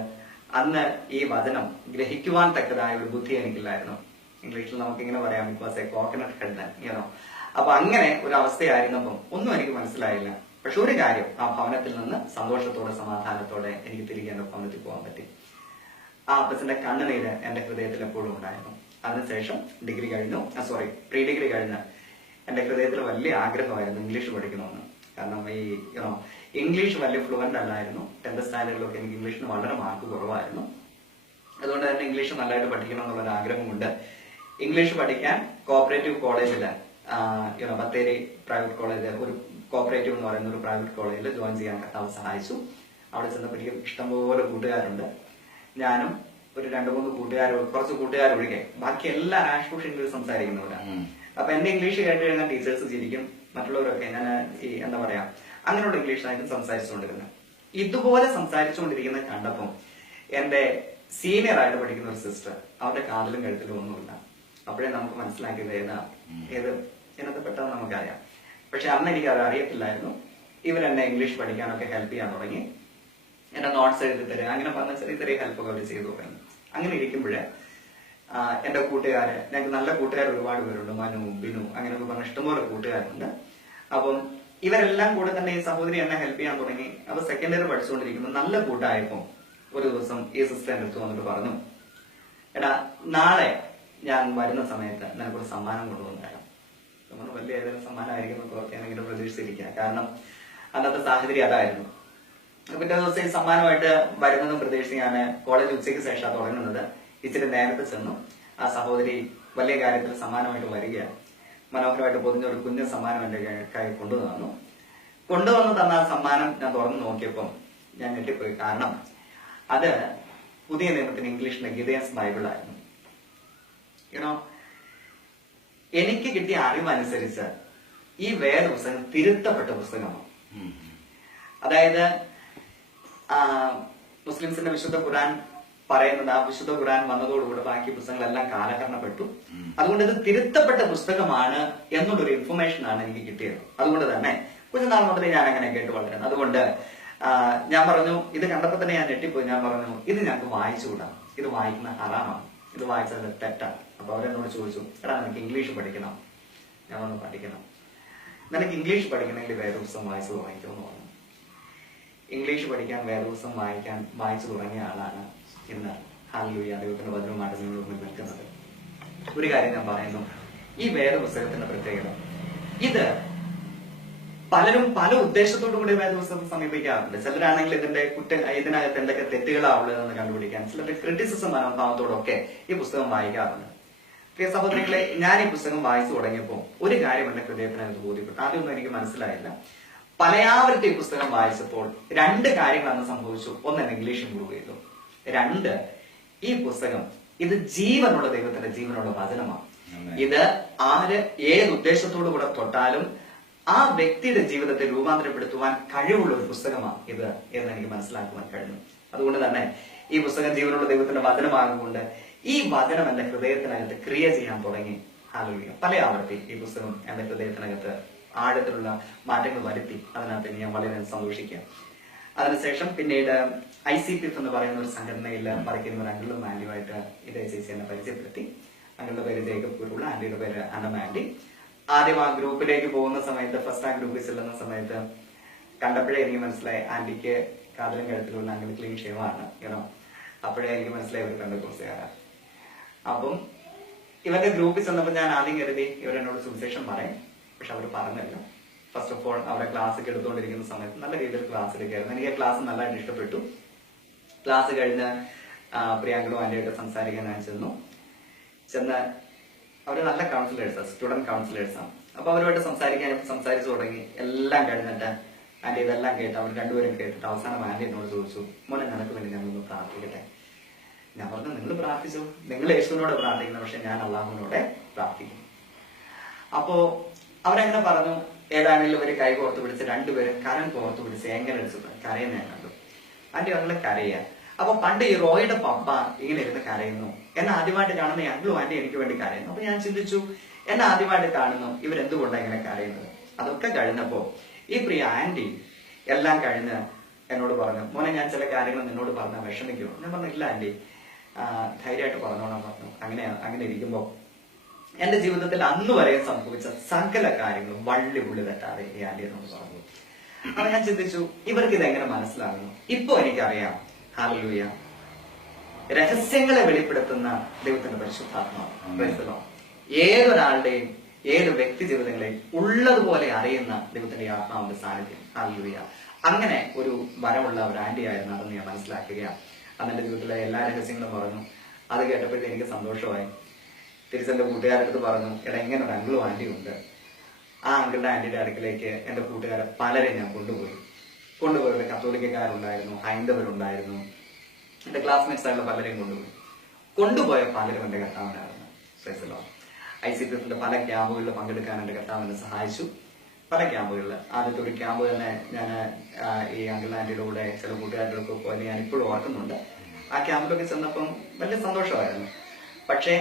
അന്ന് ഈ വചനം ഗ്രഹിക്കുവാൻ തക്കതായ ഒരു ബുദ്ധി എനിക്കില്ലായിരുന്നു. ഇംഗ്ലീഷിൽ നമുക്കിങ്ങനെ പറയാം, ബിക്കോസ് എ കോക്കനട്ട് ഹെഡ്. അപ്പൊ അങ്ങനെ ഒരു അവസ്ഥയായിരുന്നപ്പം ഒന്നും എനിക്ക് മനസ്സിലായില്ല. പക്ഷെ ഒരു കാര്യം, ആ ഭവനത്തിൽ നിന്ന് സന്തോഷത്തോടെ സമാധാനത്തോടെ എനിക്ക് തിരികെ എന്റെ ഭവനത്തിൽ പോകാൻ പറ്റി. ആ അപ്പച്ചന്റെ കണ്ണുനീര് എന്റെ ഹൃദയത്തിൽ എപ്പോഴും ഉണ്ടായിരുന്നു. അതിനുശേഷം ഡിഗ്രി കഴിഞ്ഞു, പ്രീ ഡിഗ്രി കഴിഞ്ഞ് എന്റെ ഹൃദയത്തിൽ വലിയ ആഗ്രഹമായിരുന്നു ഇംഗ്ലീഷ് പഠിക്കണമെന്ന്. കാരണം ഈ ഇംഗ്ലീഷ് വലിയ ഫ്ലുവന്റ് അല്ലായിരുന്നു. 10th സ്റ്റാൻഡേർഡിലൊക്കെ എനിക്ക് ഇംഗ്ലീഷിന് വളരെ മാർക്ക് കുറവായിരുന്നു. അതുകൊണ്ട് തന്നെ ഇംഗ്ലീഷ് നല്ലതായിട്ട് പഠിക്കണം എന്നുള്ളൊരു ആഗ്രഹമുണ്ട്. ഇംഗ്ലീഷ് പഠിക്കാൻ കോപ്പറേറ്റീവ് കോളേജില് ബത്തേരി പ്രൈവറ്റ് കോളേജ്, ഒരു കോപ്പറേറ്റീവ് എന്ന് പറയുന്ന ഒരു പ്രൈവറ്റ് കോളേജിൽ ജോയിൻ ചെയ്യാൻ കർത്താവ് സഹായിച്ചു. അവിടെ ചെന്നപ്പോഴേക്കും ഇഷ്ടംപോലെ കൂട്ടുകാരുണ്ട്. ഞാനും ഒരു 2-3 കുറച്ച് കൂട്ടുകാർ ഒഴികെ ബാക്കി എല്ലാ രാഷ്ട്രീയ ഇംഗ്ലീഷ് സംസാരിക്കുന്നവരാണ്. അപ്പൊ എന്റെ ഇംഗ്ലീഷ് കേട്ട് കഴിഞ്ഞാൽ ടീച്ചേഴ്സ് ചിരിക്കും, മറ്റുള്ളവരൊക്കെ ഞാൻ ഈ എന്താ പറയാ അങ്ങനെയുള്ള ഇംഗ്ലീഷിലായിരുന്നു സംസാരിച്ചുകൊണ്ടിരുന്നത്. ഇതുപോലെ സംസാരിച്ചുകൊണ്ടിരിക്കുന്ന കണ്ടപ്പം എന്റെ സീനിയർ ആയിട്ട് പഠിക്കുന്ന ഒരു സിസ്റ്റർ, അവരുടെ കാതിലും കഴുത്തിലും ഒന്നുമില്ല. അപ്പോഴേ നമുക്ക് മനസ്സിലാക്കിയത് ഏത് എന്നത്തെ പെട്ടെന്ന് നമുക്കറിയാം. പക്ഷെ അന്ന് എനിക്ക് അത് അറിയത്തില്ലായിരുന്നു. ഇവരെന്നെ ഇംഗ്ലീഷ് പഠിക്കാനൊക്കെ ഹെൽപ്പ് ചെയ്യാൻ തുടങ്ങി. എന്റെ നോട്ട്സ് എഴുതി തരിക, അങ്ങനെ പറഞ്ഞ ചെറിയ ചെറിയ ഹെൽപ്പൊക്കെ അവർ ചെയ്തു തുടങ്ങി. അങ്ങനെ ഇരിക്കുമ്പോഴേ എന്റെ കൂട്ടുകാര്, ഞങ്ങൾക്ക് നല്ല കൂട്ടുകാർ ഒരുപാട് പേരുണ്ട്, മനു, ബിനു, അങ്ങനെയൊക്കെ പറഞ്ഞ ഇഷ്ടംപോലെ കൂട്ടുകാരുണ്ട്. അപ്പം ഇവരെല്ലാം കൂടെ തന്നെ ഈ സഹോദരി എന്നെ ഹെൽപ്പ് ചെയ്യാൻ തുടങ്ങി. അപ്പൊ സെക്കൻഡ് ഇയർ പഠിച്ചുകൊണ്ടിരിക്കുമ്പോൾ നല്ല കൂട്ടായപ്പോ ഒരു ദിവസം ഈ സിസ്റ്റർ എന്റെ അടുത്ത് വന്നിട്ട് പറഞ്ഞു, എടാ നാളെ ഞാൻ വരുന്ന സമയത്ത് നിനക്കൊരു സമ്മാനം കൊണ്ടുവന്നു തരാം. നമ്മൾ വലിയ ഏതെങ്കിലും സമ്മാനമായിരിക്കും എന്നൊക്കെ ഞാൻ ഇങ്ങനെ പ്രതീക്ഷിച്ചിരിക്കുക. കാരണം അന്നത്തെ സാഹചര്യം അതായിരുന്നു. പിറ്റേ ദിവസം ഈ സമ്മാനമായിട്ട് വരുന്നതും പ്രതീക്ഷിച്ച് ഞാൻ കോളേജ് ഉച്ചയ്ക്ക് ശേഷമാണ് തുടങ്ങുന്നത്. ഇച്ചിരി നേരത്തെ ചെന്നു. ആ സഹോദരി വലിയ കാര്യത്തിൽ സമ്മാനമായിട്ട് വരികയാണ്. മനോഹരമായിട്ട് പൊതിഞ്ഞ ഒരു കുഞ്ഞു സമ്മാനം എന്റെ കൈ കൊണ്ടുവന്ന് തന്ന ആ സമ്മാനം ഞാൻ തുറന്നു നോക്കിയപ്പം ഞാൻ ഞെട്ടിപ്പോയി. കാരണം അത് പുതിയ നിയമത്തിന് ഇംഗ്ലീഷിലെ ഗിദെയൻസ് ബൈബിൾ ആയിരുന്നു. എനിക്ക് കിട്ടിയ അറിവനുസരിച്ച് ഈ വേദപുസ്തകം തിരുത്തപ്പെട്ട പുസ്തകമാണ്. അതായത് മുസ്ലിംസിന്റെ വിശുദ്ധ ഖുർആൻ പറയുന്നത്, ആ വിശുദ്ധ ഖുർആൻ വന്നതോടുകൂടെ ബാക്കി പുസ്തകങ്ങളെല്ലാം കാലഹരണപ്പെട്ടു. അതുകൊണ്ട് ഇത് തിരുത്തപ്പെട്ട പുസ്തകമാണ് എന്നുള്ളൊരു ഇൻഫർമേഷൻ ആണ് എനിക്ക് കിട്ടിയത്. അതുകൊണ്ട് തന്നെ കുഞ്ഞുനാൾ മുതലേ ഞാൻ അങ്ങനെ കേട്ട് വളരുന്നത്. അതുകൊണ്ട് ഞാൻ പറഞ്ഞു, ഇത് കണ്ടപ്പോൾ തന്നെ ഞാൻ ഞെട്ടിപ്പോയി. ഞാൻ പറഞ്ഞു, ഇത് ഞങ്ങൾക്ക് വായിച്ചുകൂടാ, ഇത് വായിക്കുന്ന ഹറാമാണ്, ഇത് വായിച്ചത് തെറ്റാണ്. അപ്പൊ അവരെന്നോട് ചോദിച്ചു, എടാ നിനക്ക് ഇംഗ്ലീഷ് പഠിക്കണം. ഞാൻ പറഞ്ഞു, പഠിക്കണം. നിനക്ക് ഇംഗ്ലീഷ് പഠിക്കണമെങ്കിൽ വേദപുസ്തകം വായിക്കുമെന്ന് പറഞ്ഞു. ഇംഗ്ലീഷ് പഠിക്കാൻ വേദപുസ്തകം വായിച്ചു തുടങ്ങിയ ആളാണ് ഇന്ന് ഹല്ലേലൂയ ദൈവത്തിന്റെ വചനവുമായിട്ട് നിങ്ങളുടെ മുന്നിൽ നിൽക്കുന്നത്. ഒരു കാര്യം ഞാൻ പറയുന്നു, ഈ വേദപുസ്തകത്തിന്റെ പ്രത്യേകത, ഇത് പലരും പല ഉദ്ദേശത്തോടു കൂടി വേദപുസ്തകം സമീപിക്കാറുണ്ട്. ചിലരാണെങ്കിൽ ഇതിനകത്ത് എന്തൊക്കെ തെറ്റുകളാവുള്ളതെന്ന് കണ്ടുപിടിക്കാൻ, ചിലരുടെ ക്രിറ്റിസിസം മനോഭാവത്തോടൊക്കെ ഈ പുസ്തകം വായിക്കാറുണ്ട്. പ്രിയ സഹോദരങ്ങളെ, ഞാൻ ഈ പുസ്തകം വായിച്ചു തുടങ്ങിയപ്പോൾ ഒരു കാര്യം എന്റെ ഹൃദയത്തിനകത്ത് ബോധ്യപ്പെട്ടു. ആദ്യമൊന്നും എനിക്ക് മനസ്സിലായില്ല. പലയാവർത്തി ഈ പുസ്തകം വായിച്ചപ്പോൾ 2 കാര്യങ്ങളാണ് സംഭവിച്ചു. ഒന്ന്, ഇംഗ്ലീഷ് ഇംപ്രൂവ് ചെയ്തു. 2, ഈ പുസ്തകം ഇത് ജീവനുള്ള ദൈവത്തിന്റെ ജീവനുള്ള വചനമാണ്. ഇത് ഏത് ഉദ്ദേശത്തോടു കൂടെ തൊട്ടാലും ആ വ്യക്തിയുടെ ജീവിതത്തെ രൂപാന്തരപ്പെടുത്തുവാൻ കഴിവുള്ള ഒരു പുസ്തകമാണ് ഇത് എന്ന് എനിക്ക് മനസ്സിലാക്കുവാൻ കഴിഞ്ഞു. അതുകൊണ്ട് തന്നെ ഈ പുസ്തകം ജീവനുള്ള ദൈവത്തിന്റെ വചനമാകുകൊണ്ട് ഈ വചനം എന്റെ ഹൃദയത്തിനകത്ത് ക്രിയ ചെയ്യാൻ തുടങ്ങി. ഹല്ലേലൂയ. പല ആവർത്തി ഈ പുസ്തകം എന്റെ ഹൃദയത്തിനകത്ത് ആഴത്തിലുള്ള മാറ്റങ്ങൾ വരുത്തി. അതിനകത്ത് ഞാൻ വളരെ സന്തോഷിക്കാം. അതിനുശേഷം പിന്നീട് ICPF എന്ന് പറയുന്ന ഒരു സംഘടനയിൽ പഠിക്കുന്ന ഒരു അങ്കിളും ആന്റിയുമായിട്ട് ഇതേ ചേച്ചി എന്നെ പരിചയപ്പെടുത്തി. അങ്കിളുടെ പേര് ജേക്കബ് കുരുള, ആന്റിയുടെ പേര് അന്നമാൻഡി. ആദ്യം ആ ഗ്രൂപ്പിലേക്ക് പോകുന്ന സമയത്ത്, ഫസ്റ്റ് ആ ഗ്രൂപ്പിൽ ചെല്ലുന്ന സമയത്ത് കണ്ടപ്പോഴേ എനിക്ക് മനസ്സിലായി ആന്റിക്ക് കാതിലും കഴുത്തിലുള്ള അങ്കിൾ ക്ലീൻ ഷേവാണ്. അപ്പോഴേ എനിക്ക് മനസ്സിലായി ഇവർ പെന്തക്കോസ്തുകാരാ. അപ്പം ഇവരുടെ ഗ്രൂപ്പിൽ ചെന്നപ്പോൾ ഞാൻ ആദ്യം കരുതി ഇവരെന്നോട് സുവിശേഷം പറയും. പക്ഷെ അവർ പറഞ്ഞല്ലോ. ഫസ്റ്റ് ഓഫ് ഓൾ അവരെ ക്ലാസ് എടുത്തുകൊണ്ടിരിക്കുന്ന സമയത്ത് നല്ല രീതിയിൽ ക്ലാസ് എടുക്കായിരുന്നു. എനിക്ക് ആ ക്ലാസ് നല്ലതായിട്ട് ഇഷ്ടപ്പെട്ടു. ക്ലാസ് കഴിഞ്ഞ് പ്രിയാങ്കളും ആന്റിയായിട്ട് സംസാരിക്കാൻ ഞാൻ ചെന്ന് അവര് നല്ല കൗൺസിലേഴ്സാണ്, സ്റ്റുഡന്റ് കൗൺസിലേഴ്സാണ്. അപ്പൊ അവരുമായിട്ട് സംസാരിച്ചു തുടങ്ങി. എല്ലാം കഴിഞ്ഞിട്ട് ആന്റി ഇതെല്ലാം കേട്ട് അവർ രണ്ടുപേരും കേട്ടിട്ട് അവസാനം ആന്റി എന്നോട് ചോദിച്ചു, മോനെ നിനക്ക് വേണ്ടി ഞാനൊന്ന് പ്രാർത്ഥിക്കട്ടെ. ഞാൻ പറഞ്ഞു, നിങ്ങൾ പ്രാർത്ഥിച്ചു, നിങ്ങൾ യേശുവിനോട് പ്രാർത്ഥിക്കുന്നു, പക്ഷെ ഞാൻ അള്ളാഹുവിനോടെ പ്രാർത്ഥിക്കും. അപ്പോ അവരങ്ങനെ പറഞ്ഞു. ഏതാണെങ്കിലും ഇവര് കൈ കോർത്ത് പിടിച്ച് രണ്ടുപേരും കരം കോർത്ത് പിടിച്ച് എങ്ങനെ അടിച്ചത് കരയുന്ന ഞാൻ കണ്ടു. ആന്റി അവങ്ങളെ കരയുക. അപ്പൊ പണ്ട് ഈ റോയുടെ പപ്പ ഇങ്ങനെ ഇരുന്ന് കരയുന്നു. എന്നെ ആദ്യമായിട്ട് കാണുന്ന അങ്കിളും ആന്റി എനിക്ക് വേണ്ടി കരയുന്നു. അപ്പൊ ഞാൻ ചിന്തിച്ചു, എന്നെ ആദ്യമായിട്ട് കാണുന്നു, ഇവരെന്തുകൊണ്ടാണ് ഇങ്ങനെ കരയുന്നത്? അതൊക്കെ കഴിഞ്ഞപ്പോ ഈ പ്രിയ ആന്റി എല്ലാം കഴിഞ്ഞ് എന്നോട് പറഞ്ഞു, മോനെ ഞാൻ ചില കാര്യങ്ങൾ നിന്നോട് പറഞ്ഞാൽ വിഷമിക്കുമോ? ഞാൻ പറഞ്ഞു, ഇല്ല ആന്റി, ധൈര്യമായിട്ട് പറഞ്ഞോളാൻ പറഞ്ഞു. അങ്ങനെ ഇരിക്കുമ്പോ എന്റെ ജീവിതത്തിൽ അന്ന് വരെ സംഭവിച്ച സകല കാര്യങ്ങളും വള്ളി തെറ്റാതെ ഈ ആന്റി എന്നോട് പറഞ്ഞു. അപ്പൊ ഞാൻ ചിന്തിച്ചു, ഇവർക്ക് ഇതെങ്ങനെ മനസ്സിലാകുന്നു? ഇപ്പൊ എനിക്കറിയാം. ഹല്ലേലൂയ. രഹസ്യങ്ങളെ വെളിപ്പെടുത്തുന്ന ദൈവത്തിന്റെ പരിശുദ്ധാത്മാവ്. ഏതൊരാളുടെയും ഏത് വ്യക്തി ജീവിതങ്ങളെയും ഉള്ളതുപോലെ അറിയുന്ന ദൈവത്തിന്റെ ആത്മാവിന്റെ സാന്നിധ്യം. ഹല്ലേലൂയ. അങ്ങനെ ഒരു വരമുള്ള ഒരു ആന്റി ആയിരുന്നു അതെന്ന് ഞാൻ മനസ്സിലാക്കുകയാണ്. അന്നെന്റെ ജീവിതത്തിലെ എല്ലാ രഹസ്യങ്ങളും പറഞ്ഞു. അത് കേട്ടപ്പോഴത്തെ എനിക്ക് സന്തോഷമായി. തിരിച്ചെന്റെ കൂട്ടുകാരുടെ അടുത്ത് പറഞ്ഞു, എടാ ഇങ്ങനെ ഒരു അങ്കിളും ആന്റിയും ഉണ്ട്. ആ അങ്കിളുടെ ആന്റിയുടെ അടുക്കിലേക്ക് എന്റെ കൂട്ടുകാരെ പലരെ ഞാൻ കൊണ്ടുപോയത് കത്തോലിക്കക്കാരുണ്ടായിരുന്നു, ഹൈന്ദവരുണ്ടായിരുന്നു, എന്റെ ക്ലാസ്മേറ്റ്സ് ആയിട്ടുള്ള പലരെയും കൊണ്ടുപോയ പലരും എന്റെ കർത്താവിനായിരുന്നു. ICPF പല ക്യാമ്പുകളിൽ പങ്കെടുക്കാൻ എന്റെ കർത്താവ് എന്നെ സഹായിച്ചു. പല ക്യാമ്പുകളിൽ ആദ്യത്തെ ഒരു ക്യാമ്പ് തന്നെ ഞാൻ ഈ അങ്കിൾ ആന്റിയുടെ കൂടെ ചില കൂട്ടുകാരുടെ ഒക്കെ പോലെ ഞാൻ ഇപ്പോഴും ഓർക്കുന്നുണ്ട്. ആ ക്യാമ്പിലൊക്കെ ചെന്നപ്പം വലിയ സന്തോഷമായിരുന്നു. പക്ഷേ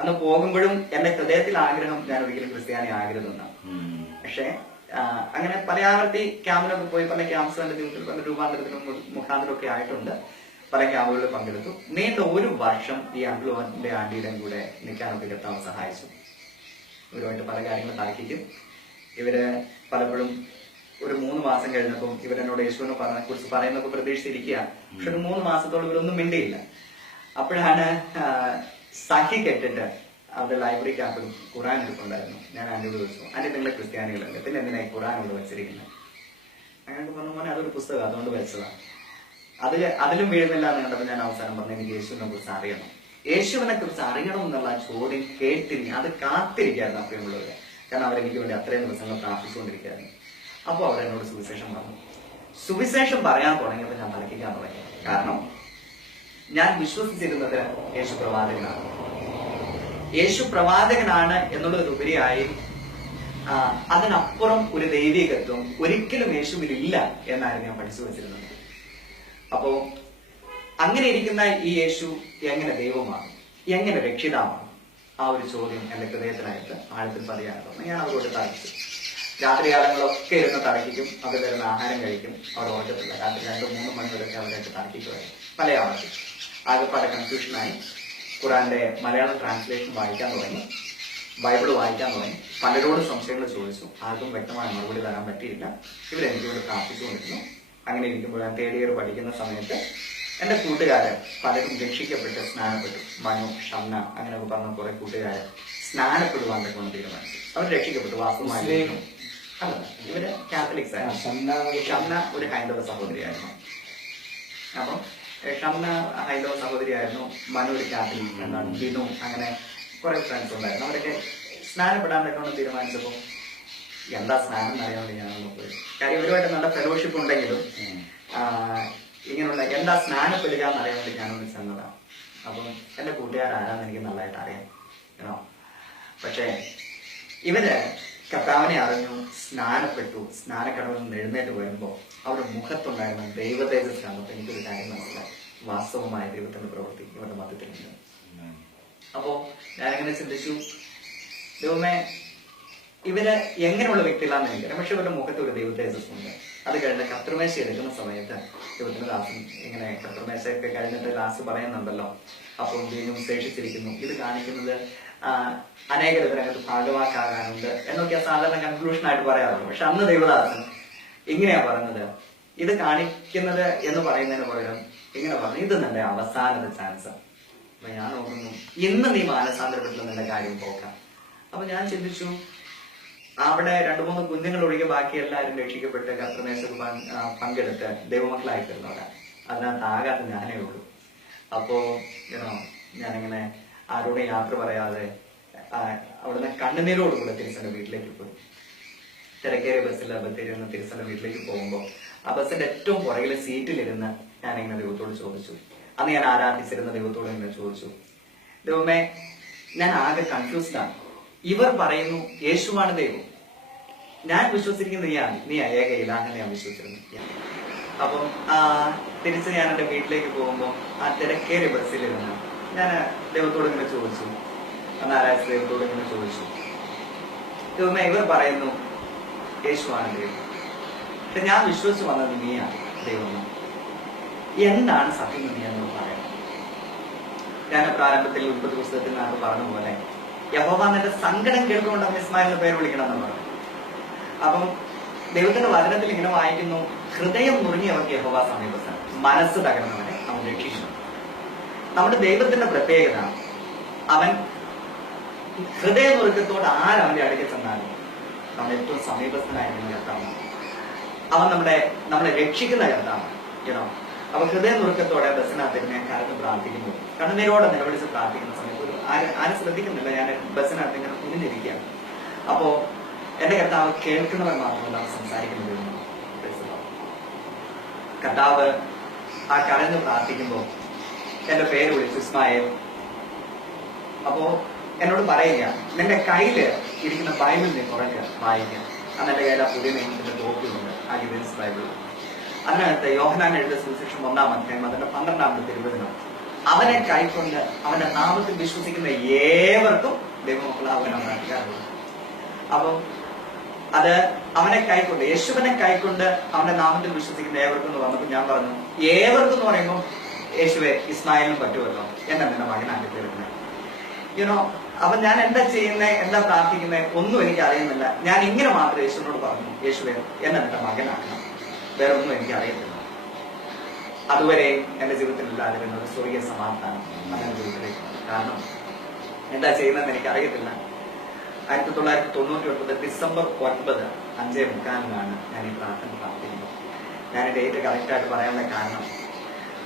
അന്ന് പോകുമ്പോഴും എന്റെ ഹൃദയത്തിൽ ആഗ്രഹം ഞാൻ ഒരിക്കലും ക്രിസ്ത്യാനി ആകരുതെന്നാണ്. പക്ഷെ അങ്ങനെ പല ആവർത്തി ക്യാമ്പിലൊക്കെ പോയി പല ക്യാമ്പ്സ് എന്റെ ജീവിതത്തിൽ പല രൂപാന്തരത്തിനും മുഖാന്തരമൊക്കെ ആയിട്ടുണ്ട്. പല ക്യാമ്പുകളിൽ പങ്കെടുത്തു. നീണ്ട ഒരു വർഷം ഈ അങ്കിളുടെ ആന്റിയുടെയും കൂടെ നിൽക്കാനൊക്കെ കർത്താവ് സഹായിച്ചു. ഇവരുമായിട്ട് പല കാര്യങ്ങൾ തർക്കിക്കും. ഇവര് പലപ്പോഴും ഒരു 3 മാസം കഴിഞ്ഞപ്പം ഇവരെന്നോട് യേശുവിനെ കുറിച്ച് പറയുന്നൊക്കെ പ്രതീക്ഷിച്ചിരിക്കുക. പക്ഷെ ഒരു 3 മാസത്തോളം ഇവരൊന്നും മിണ്ടിയില്ല. അപ്പോഴാണ് സഖി കേട്ടിട്ട് അവരുടെ ലൈബ്രറി ക്യാമ്പിൽ ഖുറാൻ എടുക്കുന്നുണ്ടായിരുന്നു. ഞാൻ ആന്റിയോട് ചോദിച്ചു, ആന്റി നിങ്ങളെ ക്രിസ്ത്യാനികളുണ്ട്, പിന്നെ എന്തിനായി ഖുറാൻ കൊണ്ട് വെച്ചിരിക്കുന്നത്? അങ്ങനെ പറഞ്ഞ പോലെ അതൊരു പുസ്തകം, അതുകൊണ്ട് വെച്ചതാണ്. അതിലും വീഴുന്നില്ല എന്ന് കണ്ടപ്പോൾ ഞാൻ അവസാനം പറഞ്ഞു, എനിക്ക് യേശുവിനെ കുറിച്ച് അറിയണം. യേശുവിനെ കുറിച്ച് അറിയണം എന്നുള്ള ചോദ്യം കേട്ടിരിക്കുക, അത് കാത്തിരിക്കായിരുന്നു അപ്പോഴുള്ളവര്. കാരണം അവരെനിക്ക് വേണ്ടി അത്രയും ദിവസങ്ങൾ പ്രാർത്ഥിച്ചുകൊണ്ടിരിക്കുകയായിരുന്നു. അപ്പോൾ അവരെന്നോട് സുവിശേഷം പറഞ്ഞു. സുവിശേഷം പറയാൻ തുടങ്ങിയപ്പോൾ ഞാൻ തലക്കിക്കാൻ തുടങ്ങി. കാരണം ഞാൻ വിശ്വസിച്ചിരുന്നത് യേശു പ്രവാചകനാണ്. യേശു പ്രവാചകനാണ് എന്നുള്ളതിലുപരിയായി അതിനപ്പുറം ഒരു ദൈവികത്വം ഒരിക്കലും യേശുവിലില്ല എന്നാണ് ഞാൻ പഠിച്ചു വെച്ചിരുന്നത്. അപ്പോ അങ്ങനെ ഇരിക്കുന്ന ഈ യേശു എങ്ങനെ ദൈവമാണ്, എങ്ങനെ രക്ഷിതാമാണ്? ആ ഒരു ചോദ്യം എന്റെ ഹൃദയത്തിനായിട്ട് ആഴത്തിൽ പതിയായിരുന്നു. ഞാൻ അവരോട് തർക്കിച്ചു. രാത്രികാലങ്ങളൊക്കെ ഇരുന്ന് തർക്കിക്കും. അവർ തരുന്ന ആഹാരം കഴിക്കും. അവർ ഓർക്കത്തില്ല. രാത്രി 2-3 മണി വരെയൊക്കെ അവരായിട്ട് തർക്കിക്കുമായിരുന്നു. പല ആവർത്തി ആകെ പല കൺഫ്യൂഷനായി. ഖുറാന്റെ മലയാളം ട്രാൻസ്ലേഷൻ വായിക്കാൻ തുടങ്ങി, ബൈബിള് വായിക്കാൻ തുടങ്ങി. പലരോടും സംശയങ്ങൾ ചോദിച്ചു. ആർക്കും വ്യക്തമായ മറുപടി തരാൻ പറ്റിയില്ല. ഇവരെനിക്കോട് പ്രാർത്ഥിച്ചുകൊണ്ടിരുന്നു. അങ്ങനെ ഇരിക്കുമ്പോൾ ഞാൻ 3rd ഇയർ പഠിക്കുന്ന സമയത്ത് എന്റെ കൂട്ടുകാരൻ പലരും രക്ഷിക്കപ്പെട്ട് സ്നാനപ്പെട്ടു. മനു, ഷംന അങ്ങനെയൊക്കെ പറഞ്ഞ കുറെ കൂട്ടുകാരൻ സ്നാനപ്പെടുവാൻ കൊണ്ട് തീരുമാനിച്ചു. അവർ രക്ഷിക്കപ്പെട്ടു. വാസ്തുമായി അല്ല, ഇവര് കാത്തലിക്സ് ആയിരുന്നു. ഷംന ഒരു ഹൈന്ദവ സഹോദരിയായിരുന്നു. അപ്പം ഷംന ഹൈന്ദവ സഹോദരിയായിരുന്നു. മനു ഒരു കാത്തലിക്, എന്താണ് ബിനു, അങ്ങനെ കുറെ ഫ്രണ്ട്സ് ഉണ്ടായിരുന്നു. അവരൊക്കെ സ്നാനപ്പെടാൻ കൊണ്ട് തീരുമാനിച്ചപ്പോൾ എന്താ സ്നാനം എന്നറിയാൻ വേണ്ടി ഞാനൊന്ന് പോയി. കാര്യം ഇവരുമായിട്ട് നല്ല ഫെലോഷിപ്പ് ഉണ്ടെങ്കിലും ഇങ്ങനെയുള്ള എന്താ സ്നാനപ്പെടുക എന്നറിയാൻ വേണ്ടി ഞാനൊന്ന് ചെന്നതാണ്. അപ്പം എന്റെ കൂട്ടുകാരാരാന്ന് എനിക്ക് നല്ലതായിട്ട് അറിയാം. പക്ഷേ ഇവര് കർത്താവിനെ അറിഞ്ഞു, സ്നാനപ്പെട്ടു. സ്നാനക്കടവിൽ നിന്ന് എഴുന്നേറ്റ് വരുമ്പോൾ അവരുടെ മുഖത്തുണ്ടായിരുന്ന ദൈവതേജസ് കണ്ടപ്പോൾ എനിക്കൊരു കാര്യം മനസ്സിലായി. വാസ്തവമായ ദൈവത്തിന്റെ പ്രവൃത്തി ഇവരുടെ മധ്യത്തിലുണ്ട്. അപ്പോ ഞാനിങ്ങനെ ചിന്തിച്ചു, ദൈവമേ ഇവര് എങ്ങനെയുള്ള വ്യക്തികളാണെന്ന് എനിക്കറിയാം. പക്ഷെ ഇവരുടെ മുഖത്ത് ഒരു ദൈവതേജസ് ഉണ്ട്. അത് കഴിഞ്ഞ് കർത്തൃമേശ എടുക്കുന്ന സമയത്ത് ദൈവത്തിന്റെ ദാസൻ ഇങ്ങനെ കർത്തൃമേശയൊക്കെ കഴിഞ്ഞിട്ട് ലാസ്റ്റ് പറയുന്നുണ്ടല്ലോ, അപ്പോൾ ദൈവം ശേഷിച്ചിരിക്കുന്നു. ഇത് കാണിക്കുന്നത് അനേകർ ഇതിനകത്ത് ഭാഗവാക്കാകാനുണ്ട് എന്നൊക്കെയാ സാധാരണ കൺക്ലൂഷൻ ആയിട്ട് പറയാറുണ്ട്. പക്ഷെ അന്ന് ദൈവദാസൻ ഇങ്ങനെയാ പറഞ്ഞത്, ഇത് കാണിക്കുന്നത് എന്ന് പറയുന്നതിന് പകരം ഇങ്ങനെ പറഞ്ഞു, ഇത് നിന്റെ അവസാനത്തെ ചാൻസ്. അപ്പൊ ഞാൻ ഓർക്കുന്നു, ഇന്ന് നീ മാനസാന്തരപ്പെട്ടുള്ള നിന്റെ കാര്യം പോക്കാം. അപ്പൊ ഞാൻ ചിന്തിച്ചു, അവിടെ 2-3 കുഞ്ഞുങ്ങൾ ഒഴികെ ബാക്കി എല്ലാവരും രക്ഷിക്കപ്പെട്ട് കർത്തൃമേശയിൽ പങ്കെടുത്ത് ദൈവമക്കളായി തീർന്നവരാണ്. അതിനകത്ത് ആകാത്ത ഞാനേ ഉള്ളൂ. അപ്പോ ഞാനിങ്ങനെ ആരോടും യാത്ര പറയാതെ അവിടുന്ന് കണ്ണുനീരോടുകൂടെ തിരിച്ചെന്റെ വീട്ടിലേക്ക് പോയി. തിരക്കേറിയ ബസ്സിൽ ബത്തേരിയിൽ നിന്ന് തിരിച്ചെന്റെ വീട്ടിലേക്ക് പോകുമ്പോൾ ആ ബസ്സിന്റെ ഏറ്റവും പുറകിലെ സീറ്റിലിരുന്ന് ഞാനിങ്ങനെ ദൈവത്തോട് ചോദിച്ചു. അന്ന് ഞാൻ ആരാധിച്ചിരുന്ന ദൈവത്തോട് ഇങ്ങനെ ചോദിച്ചു, ദൈവമേ ഞാൻ ആകെ കൺഫ്യൂസ്ഡ് ആണ്. ഇവർ പറയുന്നു യേശുവാണ് ദൈവം, ഞാൻ വിശ്വസിക്കുന്നത് നീ ഏക ഇലാഹനെ ഞാൻ വിശ്വസിച്ചിരുന്നു. അപ്പം തിരിച്ച് ഞാൻ എന്റെ വീട്ടിലേക്ക് പോകുമ്പോൾ ആ തിരക്കേറിയ ബസ്സിലിരുന്ന് ഞാൻ ദൈവത്തോട് ഇങ്ങനെ ചോദിച്ചു, നാരായണ ദൈവത്തോട് ഇങ്ങനെ ചോദിച്ചു, ദൈവമേ ഇവർ പറയുന്നു യേശുവാണ് ദൈവം, പക്ഷെ ഞാൻ വിശ്വസിച്ച് വന്നത് നീയാണ് ദൈവം, എന്താണ് സത്യം നീ എന്ന് പറയണം. ഞാൻ പ്രാരംഭത്തിൽ ഉൽപ്പത്തി പുസ്തകത്തിൽ നാം പറഞ്ഞ പോലെ യഹോവ നിന്റെ സങ്കടം കേൾക്കൊണ്ട് അവൻ ഇസ്മായിലിന്റെ പേര് വിളിക്കണം എന്ന് പറഞ്ഞു. അപ്പം ദൈവത്തിന്റെ വചനത്തിൽ ഇങ്ങനെ വായിക്കുന്നു, ഹൃദയം നുറുങ്ങിയവർക്ക് യഹോവ സമീപസ്ഥൻ, മനസ്സ് തകർന്നവനെ അവൻ രക്ഷിക്കുന്നു. നമ്മുടെ ദൈവത്തിന്റെ പ്രത്യേകത, അവൻ ഹൃദയ നുറുക്കത്തോട് ആരവന്റെ അടുക്കൽ ചെന്നാലും അവൻ ഏറ്റവും സമീപസ്ഥനായിരുന്നു കർത്താവ്. അവൻ നമ്മളെ രക്ഷിക്കുന്ന കർത്താവ്. അവൻ ഹൃദയ നുറുക്കത്തോടെ ബസ്സിനകത്ത് ഞാൻ കാലത്ത് പ്രാർത്ഥിക്കുമ്പോൾ കണ്ണുനീരോടെ നിലവിളിച്ച് പ്രാർത്ഥിക്കുന്ന സമയത്ത് ആരും ശ്രദ്ധിക്കുന്നില്ല, ഞാൻ ബസ്സിനകത്ത് ഇങ്ങനെ കുനിഞ്ഞിരിക്കുകയാണ്. അപ്പോ എന്റെ കർത്താവ് കേൾക്കുന്നവൻ മാത്രമല്ല അവൻ സംസാരിക്കുന്നത്. കർത്താവ് ആ കരഞ്ഞ് പ്രാർത്ഥിക്കുമ്പോൾ എന്റെ പേര് വിളിച്ചു, ഇസ്മായേൽ. അപ്പോ എന്നോട് പറയുക, നിന്റെ കയ്യില് ഇരിക്കുന്ന ബൈബിൾ നീ കുറച്ച് വായിക്കുക. അന്ന് എന്റെ കയ്യിൽ ആ പുതിയ നിയമത്തിന്റെ കോപ്പിയുണ്ട്, ആ ഗിവിൻസ് ബൈബിൾ. അതിനകത്ത് യോഹന്നാൻ എഴുതിയ സുവിശേഷം 1-ാം അധ്യായം അതിന്റെ 12-ാമത്തെ തിരുവചനം, അവനെ കൈക്കൊണ്ട് അവന്റെ നാമത്തിൽ വിശ്വസിക്കുന്ന ഏവർക്കും ദൈവമക്കളാകാനാണ് അധികാരമുള്ളത്. അപ്പം അത് അവനെ കൈക്കൊണ്ട്, യേശുവിനെ കൈക്കൊണ്ട് അവന്റെ നാമത്തിൽ വിശ്വസിക്കുന്ന ഏവർക്കും എന്ന് പറഞ്ഞപ്പോൾ ഞാൻ പറഞ്ഞു, ഏവർക്കും എന്ന് പറയുമ്പോൾ യേശുവെ ഇസ്മായിലിനും പറ്റുമല്ലോ, എന്നെ നിന്റെ മകനാക്കി തീർക്കുന്നത്. അപ്പൊ ഞാൻ എന്താ ചെയ്യുന്നത്, എന്താ പ്രാർത്ഥിക്കുന്നത് ഒന്നും എനിക്ക് അറിയുന്നില്ല. ഞാൻ ഇങ്ങനെ മാത്രം യേശുവിനോട് പറഞ്ഞു, യേശുവെ എന്നെ നിന്റെ മകനാക്കണം, വേറെ ഒന്നും എനിക്ക് അറിയത്തില്ല. അതുവരെ എന്റെ ജീവിതത്തിലില്ലാതിരുന്ന ഒരു സ്വർഗീയ സമാധാനം അങ്ങനെ ജീവിതത്തിലേക്ക്. കാരണം എന്താ ചെയ്യുന്നതെന്ന് എനിക്ക് അറിയത്തില്ല. 1999 ഡിസംബർ 9 5:45 ഞാൻ ഈ പ്രാർത്ഥന പ്രാർത്ഥിക്കുന്നത്. ഞാൻ ഡേറ്റ് കറക്റ്റായിട്ട് പറയാനുള്ള കാരണം,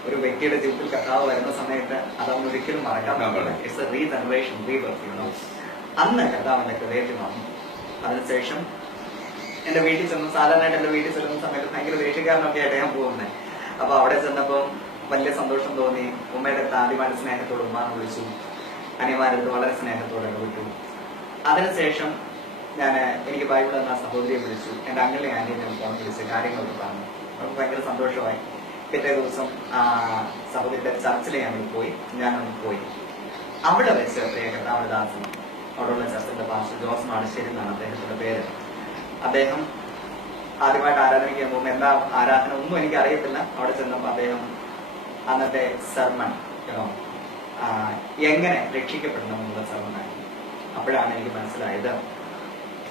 ഒരു വ്യക്തിയുടെ ജീവിതത്തിൽ കർത്താവ് വരുന്ന സമയത്ത് അതവൻ ഒരിക്കലും മറക്കാൻ പറ്റില്ല. It's A regeneration, rebirth. അന്ന് കർത്താവിന്റെ ഹൃദയത്തിൽ വന്നു. അതിനുശേഷം എന്റെ വീട്ടിൽ ചെന്നു. സാധാരണയായിട്ട് എന്റെ വീട്ടിൽ ചെല്ലുന്ന സമയത്ത് ഭയങ്കര ദേഷ്യക്കാരനൊക്കെ ആയിട്ട് ഞാൻ പോകുന്നത്. അപ്പൊ അവിടെ ചെന്നപ്പം വലിയ സന്തോഷം തോന്നി. ഉമ്മയുടെ അടുത്ത് ആദ്യമായിട്ട് സ്നേഹത്തോട് ഉമ്മാന്ന് വിളിച്ചു, അനിയന്മാരടുത്ത് വളരെ സ്നേഹത്തോടെ വിട്ടു. അതിനുശേഷം എനിക്ക് ബൈബിൾ എന്ന സഹോദരിയെ വിളിച്ചു, എന്റെ അങ്കിളിനെ ആന്റിയെ ഫോൺ വിളിച്ച് കാര്യങ്ങളൊക്കെ പറഞ്ഞു. അവർക്ക് ഭയങ്കര സന്തോഷമായി. പിറ്റേ ദിവസം സഹോദരിയുടെ ചർച്ചിൽ ഞാനൊന്ന് പോയി. അവിടെ വെച്ച് പ്രിയ കർത്താവിന്റെ ദാസൻ, അവിടെയുള്ള ചർച്ചിന്റെ പാസ്റ്റർ ജോസ് മാടശ്ശേരി എന്നാണ് അദ്ദേഹത്തിന്റെ പേര്. അദ്ദേഹം ആദ്യമായിട്ട് ആരാധനയ്ക്ക് പോകുമ്പോൾ എന്താ ആരാധന ഒന്നും എനിക്ക് അറിയത്തില്ല. അവിടെ ചെന്നപ്പോൾ അദ്ദേഹം അന്നത്തെ സർമൺ എങ്ങനെ രക്ഷിക്കപ്പെടണമെന്നുള്ള സർമണായിരുന്നു. അപ്പോഴാണ് എനിക്ക് മനസ്സിലായത്,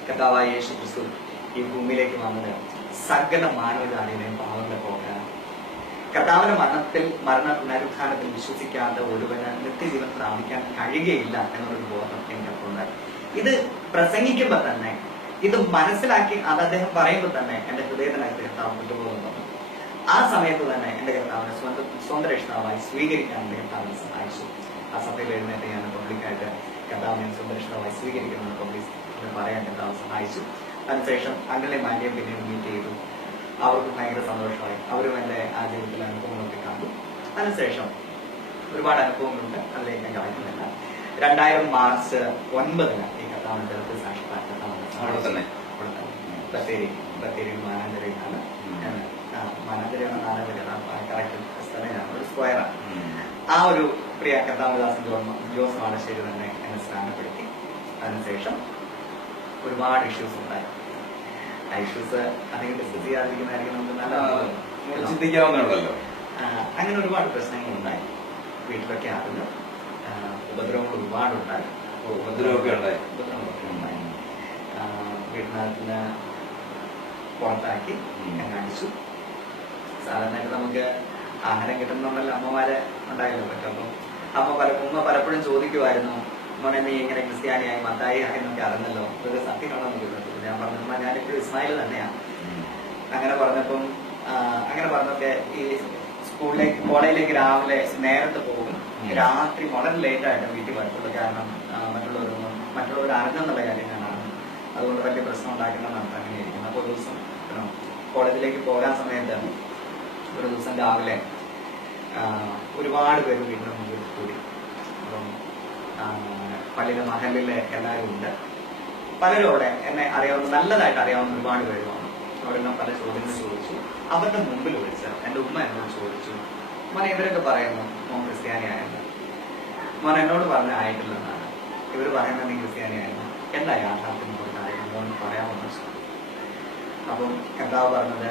കർത്താവായ യേശു ക്രിസ്തു ഈ ഭൂമിയിലേക്ക് വന്നത് സകല മാനവജാതിയുടെയും പാവങ്ങളെ പോകാനാണ്. കർത്താവിന്റെ പുനരുത്ഥാനത്തിൽ വിശ്വസിക്കാത്ത ഒരുവന് നിത്യജീവൻ പ്രാപിക്കാൻ കഴിയുകയില്ല എന്നൊരു ബോധം എനിക്കപ്പോഴുണ്ടായി. ഇത് പ്രസംഗിക്കുമ്പോൾ തന്നെ, ഇത് മനസ്സിലാക്കി അത് അദ്ദേഹം പറയുമ്പോൾ തന്നെ എന്റെ ഹൃദയത്തിനകത്ത് കർത്താവ് കുറ്റബോധം വന്നു. ആ സമയത്ത് തന്നെ എന്റെ കർത്താവിനെ സ്വന്തം രക്ഷിതാവായി സ്വീകരിക്കാൻ എന്റെ കർത്താവിനെ സഹായിച്ചു. ആ സഭയിൽ എഴുന്നേറ്റ് ഞാൻ പബ്ലിക്കായിട്ട് കർത്താവിനെ സ്വന്തം രക്ഷിതാവായി സ്വീകരിക്കണമെന്ന് പബ്ലിക് പറയാൻ കർത്താവ് സഹായിച്ചു. അതിനുശേഷം അങ്കിളെ മാന്യം പിന്നീട് മീറ്റ് ചെയ്തു. അവർക്ക് ഭയങ്കര സന്തോഷമായി. അവരും എന്റെ ആ ജീവിതത്തിലെ അനുഭവങ്ങളൊക്കെ കണ്ടു. അതിനുശേഷം ഒരുപാട് അനുഭവങ്ങളുണ്ട്, അതിലേക്ക് ഞാൻ കളിക്കുന്നില്ല. 2000 മാർച്ച് 9 ഈ കർത്താവിന്റെ ജലത്തിൽ സാക്ഷ്യപ്പെട്ട ബത്തേരി മാനാഞ്ചേരിയിലാണ്. മാനാഞ്ചേരിയാണ് കറക്റ്റ് സ്ഥലമാണ്, ഒരു സ്ക്വയറാണ്. ആ ഒരു പ്രിയ കർത്താവദാസൻ ജോസ് മാടശ്ശേരി തന്നെ എന്നെ സ്ഥാനപ്പെടുത്തി. അതിനുശേഷം ഒരുപാട് ഇഷ്യൂസ് ഉണ്ടായി. ആ ഇഷ്യൂസ് അധികം ഡിസ്കസ് ചെയ്യാതിരിക്കുന്നതായിരിക്കും നമുക്ക് നല്ല ചിന്തിക്കാവുന്നല്ലോ. അങ്ങനെ ഒരുപാട് പ്രശ്നങ്ങളുണ്ടായി. വീട്ടിലൊക്കെ അറിഞ്ഞു, ഉപദ്രവങ്ങൾ ഒരുപാടുണ്ടായി. ഉപദ്രവമൊക്കെ ഉണ്ടായി. വീട്ടിനകത്തിന് പുറത്താക്കി ഞാൻ കാണിച്ചു. സാധാരണയായിട്ട് നമുക്ക് ആഹാരം കിട്ടുന്നുണ്ടല്ലോ, അമ്മമാരെ ഉണ്ടായല്ലോ പറ്റും. അപ്പം ഉമ്മ പലപ്പോഴും ചോദിക്കുമായിരുന്നു, മോനെ നീ ഇങ്ങനെ ക്രിസ്ത്യാനിയായി മത്തായി എന്നൊക്കെ അറിഞ്ഞല്ലോ, ഇതൊരു സത്യമാണെന്ന് ചോദിച്ചു. ഞാൻ പറഞ്ഞു, ഞാനിപ്പോഴും ഇസ്മായിൽ തന്നെയാണ്. അങ്ങനെ പറഞ്ഞൊക്കെ ഈ കോളേജിലേക്ക് രാവിലെ നേരത്തെ പോകും, രാത്രി വളരെ ലേറ്റായിട്ട് വീട്ടിൽ വരത്തുള്ളൂ. കാരണം മറ്റുള്ളവർ അറിഞ്ഞെന്നുള്ള കാര്യം ഞാനാണ്, അതുകൊണ്ട് വലിയ പ്രശ്നം ഉണ്ടാക്കണമെന്നാണ് അങ്ങനെ ഇരിക്കുന്നത്. അപ്പോൾ ഒരു ദിവസം കോളേജിലേക്ക് പോകാൻ സമയത്ത് ഒരു ദിവസം രാവിലെ ഒരുപാട് പേര് വീടിന് മുമ്പിൽ കൂടി. അപ്പം പള്ളിയിലെ മഹലിലെ എല്ലാവരും ഉണ്ട്. പലരും അവിടെ എന്നെ നല്ലതായിട്ട് അറിയാവുന്ന ഒരുപാട് പേര് വന്നു. അവരെല്ലാം പല ചോദ്യങ്ങൾ ചോദിച്ചു. അവരുടെ മുമ്പിൽ വിളിച്ച് എന്റെ ഉമ്മ എന്നോട് ചോദിച്ചു, മോനെ ഇവരൊക്കെ പറയുന്നു മോൻ ക്രിസ്ത്യാനിയായെന്ന്. മോൻ എന്നോട് പറഞ്ഞ ആയിട്ടില്ലെന്നാണ്. ഇവർ പറയുന്നത് നീ ക്രിസ്ത്യാനിയായിരുന്നു, എന്താ യാഥാർത്ഥ്യം മോന് പറയാമെന്ന് വെച്ചു. അപ്പം കർത്താവ് പറഞ്ഞത്,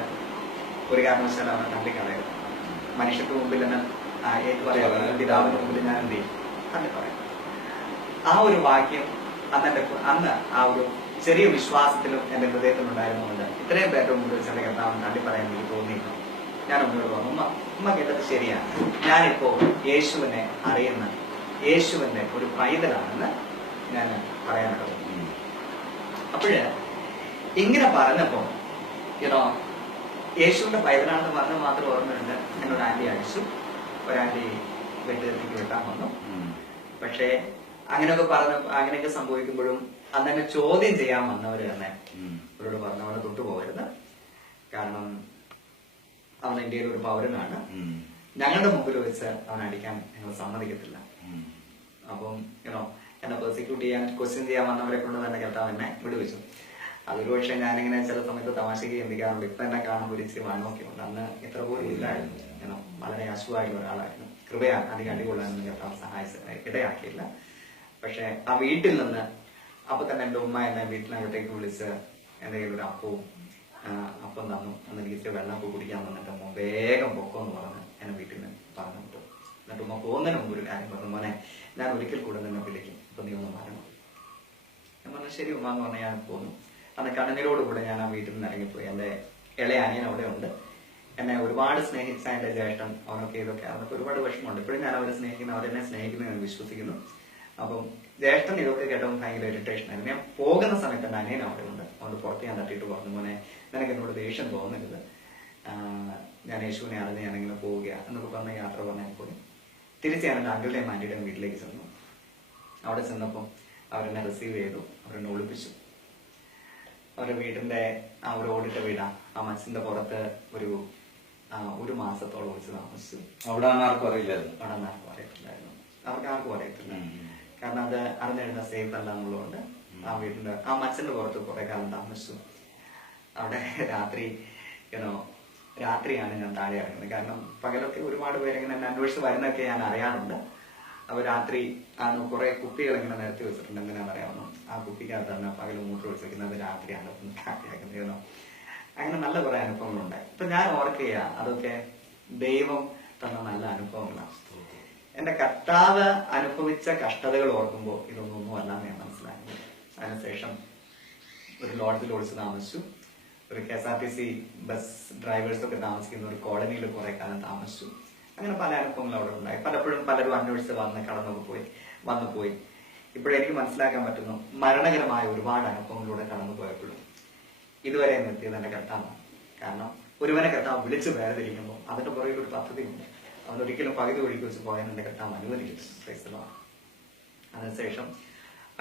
ഒരു കാരണവശാലും അവനെ തള്ളിക്കളയരുത്. മനുഷ്യർക്ക് മുമ്പിൽ തന്നെ ഏറ്റു പറയാം, പിതാവിന് മുമ്പിൽ ഞാൻ എന്ത് ചെയ്യും തള്ളി പറയാം. ആ ഒരു വാക്യം അന്ന് ആ ഒരു ചെറിയ വിശ്വാസത്തിലും എന്റെ ഹൃദയത്തിലുണ്ടായിരുന്നുകൊണ്ട് ഇത്രയും പേരുടെ മുമ്പിൽ വെച്ച് എന്റെ കർത്താവ് തള്ളി പറയാൻ എനിക്ക് തോന്നിയിരുന്നു. ഞാൻ ഉമ്മയോട് പറഞ്ഞു, ഉമ്മ കേട്ടത് ശരിയാണ്, ഞാനിപ്പോ യേശുവിനെ അറിയുന്ന യേശുവിന്റെ ഒരു പൈതലാണെന്ന് ഞാൻ പറയാനുള്ളത്. അപ്പോഴ് ഇങ്ങനെ പറഞ്ഞപ്പോ യേശുവിന്റെ പൈതലാണെന്ന് പറഞ്ഞത് മാത്രം ഓർമ്മയുണ്ട്. എന്നോട് ആന്റി അടിച്ചു, ഒരാന്റി വെട്ടുകത്തിക്ക് വെട്ടാൻ വന്നു. പക്ഷേ അങ്ങനെയൊക്കെ സംഭവിക്കുമ്പോഴും അന്ന് തന്നെ ചോദ്യം ചെയ്യാൻ വന്നവര് തന്നെ അവരോട് പറഞ്ഞു, അവനെ തൊട്ടുപോകരുത്, കാരണം അവൻ ഇന്ത്യയിൽ ഒരു പൗരനാണ്, ഞങ്ങളുടെ മുമ്പിൽ വെച്ച് അവൻ അടിക്കാൻ ഞങ്ങൾ സമ്മതിക്കത്തില്ല. അപ്പം എന്നെ പ്രോസിക്യൂട്ട് ചെയ്യാൻ ക്വസ്റ്റ്യൻ ചെയ്യാൻ വന്നവരെ കൊണ്ട് തന്നെ കർത്താവ് എന്നെ വിടുവിച്ചു. അതൊരു പക്ഷെ ഞാനിങ്ങനെ ചില സമയത്ത് തമാശയ്ക്ക് ചിന്തിക്കാറുണ്ട്. ഇപ്പൊ എന്നെ കാണുമ്പോൾ ഒരു ഇച്ചിരി വാണമൊക്കെ ഉണ്ട്. അന്ന് ഇത്ര പോലും ഇല്ലായിരുന്നു. വളരെ അശുവായിട്ടുള്ള ഒരാളായിരുന്നു. കൃപയാണ് അധികം അടികൊള്ളാനൊന്നും കർത്താവ് സഹായിച്ചത് ഇടയാക്കിയില്ല. പക്ഷെ ആ വീട്ടിൽ നിന്ന് അപ്പൊ തന്നെ എന്റെ ഉമ്മ എന്നെ വീട്ടിനകത്തേക്ക് വിളിച്ച് എന്തെങ്കിലും ഒരു അപ്പം തന്നു. അന്ന് എനിക്ക് ഇച്ചിരി വെള്ളമൊക്കെ കുടിക്കാൻ വന്നിട്ട് വേഗം പൊക്കോന്ന് പറഞ്ഞ് എന്നെ വീട്ടിൽ നിന്ന് പറഞ്ഞു വിട്ടു. എന്നിട്ട് ഉമ്മ പോകുന്നതിന് മുമ്പ് ഒരു കാര്യം പറഞ്ഞു, മോനെ ഞാൻ ഒരിക്കൽ കൂടെ നിന്നെ വിളിക്കും, അപ്പൊ നീ ഒന്ന് മാറണം. ഞാൻ പറഞ്ഞു ശരി ഉമ്മ എന്ന് പറഞ്ഞാൽ ഞാൻ പോന്നു. അന്ന് കണ്ണനീരോടുകൂടെ ഞാൻ ആ വീട്ടിൽ നിന്ന് ഇറങ്ങിപ്പോയി. എന്റെ ഇളയ അനിയൻ അവിടെ ഉണ്ട്. എന്നെ ഒരുപാട് സ്നേഹിച്ച എന്റെ ജ്യേഷ്ഠൻ അവനൊക്കെ ഇതൊക്കെ അവർക്ക് ഒരുപാട് വിഷമമുണ്ട്. ഇപ്പോഴും ഞാൻ അവരെ സ്നേഹിക്കുന്നു, അവരെന്നെ സ്നേഹിക്കുന്നു എന്ന് വിശ്വസിക്കുന്നു. അപ്പം ജ്യേഷ്ഠൻ ഇതൊക്കെ കേട്ടപ്പോൾ ഭയങ്കര ഇറിറ്റേഷൻ ആയിരുന്നു. ഞാൻ പോകുന്ന സമയത്ത് എന്റെ അനിയൻ അവിടെ ഉണ്ട്. അതുകൊണ്ട് പുറത്ത് ഞാൻ തട്ടിയിട്ട് പറഞ്ഞു, മോനെ നിനക്ക് എന്നോട് ദേഷ്യം തോന്നരുത്, ഞാൻ യേശുവിനെ അറിഞ്ഞ് ഞാനിങ്ങനെ പോവുക എന്നൊക്കെ പറഞ്ഞ യാത്ര പറഞ്ഞാൽ പോയി. തിരിച്ച് ഞാൻ എന്റെ അങ്കിളുടെയും ആന്റിയുടെയും വീട്ടിലേക്ക് ചെന്നു. അവിടെ ചെന്നപ്പം അവരെന്നെ റിസീവ് ചെയ്തു, അവരെന്നെ ഒളിപ്പിച്ചു. അവരുടെ വീടിന്റെ ആ ഒരു ഓടിട്ട വീടാ, ആ മച്ചിന്റെ പുറത്ത് ഒരു മാസത്തോളം ഒളിച്ച് താമസിച്ചു. അവിടെ ആർക്കും അറിയില്ലായിരുന്നു. അവിടെ ആർക്കും അറിയത്തില്ലായിരുന്നു. അവർക്ക് ആർക്കും അറിയത്തില്ല. കാരണം അത് അറിഞ്ഞിരുന്ന സേഫ് അല്ല എന്നുള്ളതുകൊണ്ട് ആ വീടിന്റെ ആ മച്ചിന്റെ പുറത്ത് കുറെ കാലം താമസിച്ചു. അവിടെ രാത്രിയാണ് ഞാൻ താഴെ ഇറങ്ങുന്നത്. കാരണം പകലൊക്കെ ഒരുപാട് പേര് ഇങ്ങനെ എന്നെ അന്വേഷിച്ച് വരുന്നൊക്കെ ഞാൻ അറിയാറുണ്ട്. അപ്പൊ രാത്രി കുറെ കുപ്പികൾ ഇങ്ങനെ നിരത്തി വെച്ചിട്ടുണ്ട്. എന്തിനാണെന്ന് അറിയാവുന്നു, ആ കുപ്പിക്കകത്താണ് പകൽ മൂത്ര ഒഴിച്ചിരിക്കുന്നത്, രാത്രിയാണ് കാപ്പിയാക്കുന്നത്. അങ്ങനെ നല്ല കുറെ അനുഭവങ്ങളുണ്ടായി. ഇപ്പൊ ഞാൻ ഓർക്കുക അതൊക്കെ ദൈവം തന്ന നല്ല അനുഭവങ്ങളാണ്. എന്റെ കർത്താവ് അനുഭവിച്ച കഷ്ടതകൾ ഓർക്കുമ്പോൾ ഇതൊന്നും അല്ലാന്ന് ഞാൻ മനസ്സിലാക്കി. അതിനുശേഷം ഒരു ലോഡ്ജിൽ ഒളിച്ച് താമസിച്ചു. ഒരു KSRTC ബസ് ഡ്രൈവേഴ്സൊക്കെ താമസിക്കുന്ന ഒരു കോളനിയിൽ കുറെ കാലം താമസിച്ചു. അങ്ങനെ പല അനുഭവങ്ങളും അവിടെ ഉണ്ടായി. പലപ്പോഴും പലരും അന്വേഷിച്ച് വന്നു പോയി. ഇപ്പോഴെനിക്ക് മനസ്സിലാക്കാൻ പറ്റുന്നു, മരണകരമായ ഒരുപാട് അനുഭവങ്ങളിലൂടെ കടന്നു പോയപ്പോഴും ഇതുവരെ നിർത്തിയത് എന്റെ കർത്താവാണ്. കാരണം ഒരുവനെ കർത്താവ് വിളിച്ചു വേർതിരിക്കുമ്പോൾ അതിന്റെ പുറകിൽ ഒരു പദ്ധതിയുണ്ട്. അവനൊരിക്കലും പകുതി ഒഴുക്കി വെച്ച് പോയാൽ എന്റെ കർത്താവ് അനുവദിക്കും. അതിനുശേഷം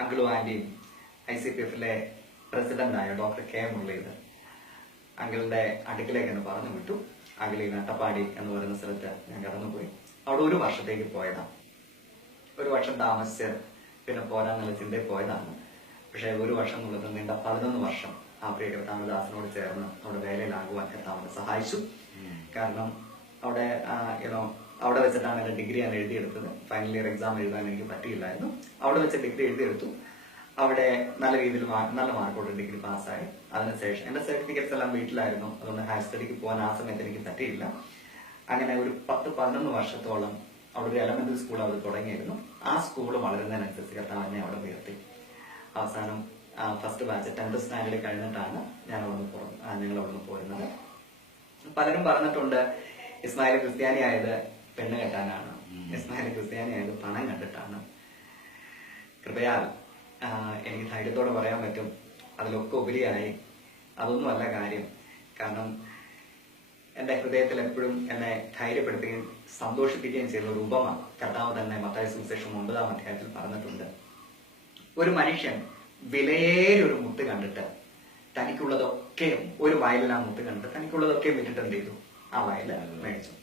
അങ്കിളും ആന്റിയും ICPF-ലെ പ്രസിഡന്റായ ഡോക്ടർ K. മുരളീധരൻ അങ്കിളിന്റെ അടുക്കിലേക്ക് എന്നെ പറഞ്ഞു വിട്ടു. അങ്കിളിൽ അട്ടപ്പാടി എന്ന് പറയുന്ന സ്ഥലത്ത് ഞാൻ കടന്നുപോയി. അവിടെ ഒരു വർഷത്തേക്ക് പോയതാണ്. ഒരു വർഷം താമസിച്ച് പിന്നെ പോരാന്നുള്ള ചിന്തയിൽ പോയതാണ്. പക്ഷെ ഒരു വർഷം എന്നുള്ളത് നീണ്ട 11 വർഷം ആ പ്രിയ കർത്താവദാസനോട് ചേർന്ന് അവിടെ വേലയിലാകുവാൻ കർത്താവിനെ സഹായിച്ചു. കാരണം അവിടെ വെച്ചിട്ടാണ് എന്റെ ഡിഗ്രി ഞാൻ എഴുതിയെടുത്തത്. ഫൈനൽ ഇയർ എക്സാം എഴുതാൻ എനിക്ക് പറ്റിയില്ലായിരുന്നു. അവിടെ വെച്ച് ഡിഗ്രി എഴുതിയെടുത്തു. അവിടെ നല്ല രീതിയിൽ നല്ല മാർക്കോട് ഡിഗ്രി പാസ്സായി. അതിനുശേഷം എന്റെ സർട്ടിഫിക്കറ്റ്സ് എല്ലാം വീട്ടിലായിരുന്നു. അതുകൊണ്ട് ഹയർ സ്റ്റഡിക്ക് പോകാൻ ആ സമയത്ത് എനിക്ക് പറ്റിയില്ല. അങ്ങനെ ഒരു 10-11 വർഷത്തോളം അവിടെ ഒരു എലമെന്ററി സ്കൂൾ അവർ തുടങ്ങിയിരുന്നു. ആ സ്കൂൾ വളരുന്നതിനനുസരിച്ച് കർത്താവ് എന്നെ അവിടെ ഉയർത്തി. അവസാനം ഫസ്റ്റ് ബാച്ച് 10th സ്റ്റാൻഡേർഡ് കഴിഞ്ഞിട്ടാണ് ഞങ്ങൾ അവിടുന്ന് പോരുന്നത്. പലരും പറഞ്ഞിട്ടുണ്ട് ഇസ്മായിൽ ക്രിസ്ത്യാനി ആയത് പെണ്ണ് കെട്ടാനാണ്, ഇസ്മായിൽ ക്രിസ്ത്യാനി ആയത് പണം കണ്ടിട്ടാണ്. കൃപയാൽ എനിക്ക് ധൈര്യത്തോടെ പറയാൻ പറ്റും, അതിലൊക്കെ ഉപരിയായി അതൊന്നുമല്ല കാര്യം. കാരണം എന്റെ ഹൃദയത്തിൽ എപ്പോഴും എന്നെ ധൈര്യപ്പെടുത്തുകയും സന്തോഷിപ്പിക്കുകയും ചെയ്യുന്ന ഒരു ഉപമ കർത്താവ് തന്നെ മത്തായി സുവിശേഷം 9-ാം അധ്യായത്തിൽ പറഞ്ഞിട്ടുണ്ട്. ഒരു മനുഷ്യൻ വിലയേറിയൊരു മുത്ത് കണ്ടിട്ട് തനിക്കുള്ളതൊക്കെയും, ഒരു വയലിൽ ആ മുത്ത് കണ്ടിട്ട് തനിക്കുള്ളതൊക്കെയും വിട്ടിട്ട് എന്ത് ചെയ്തു, ആ വയല് മേടിച്ചു.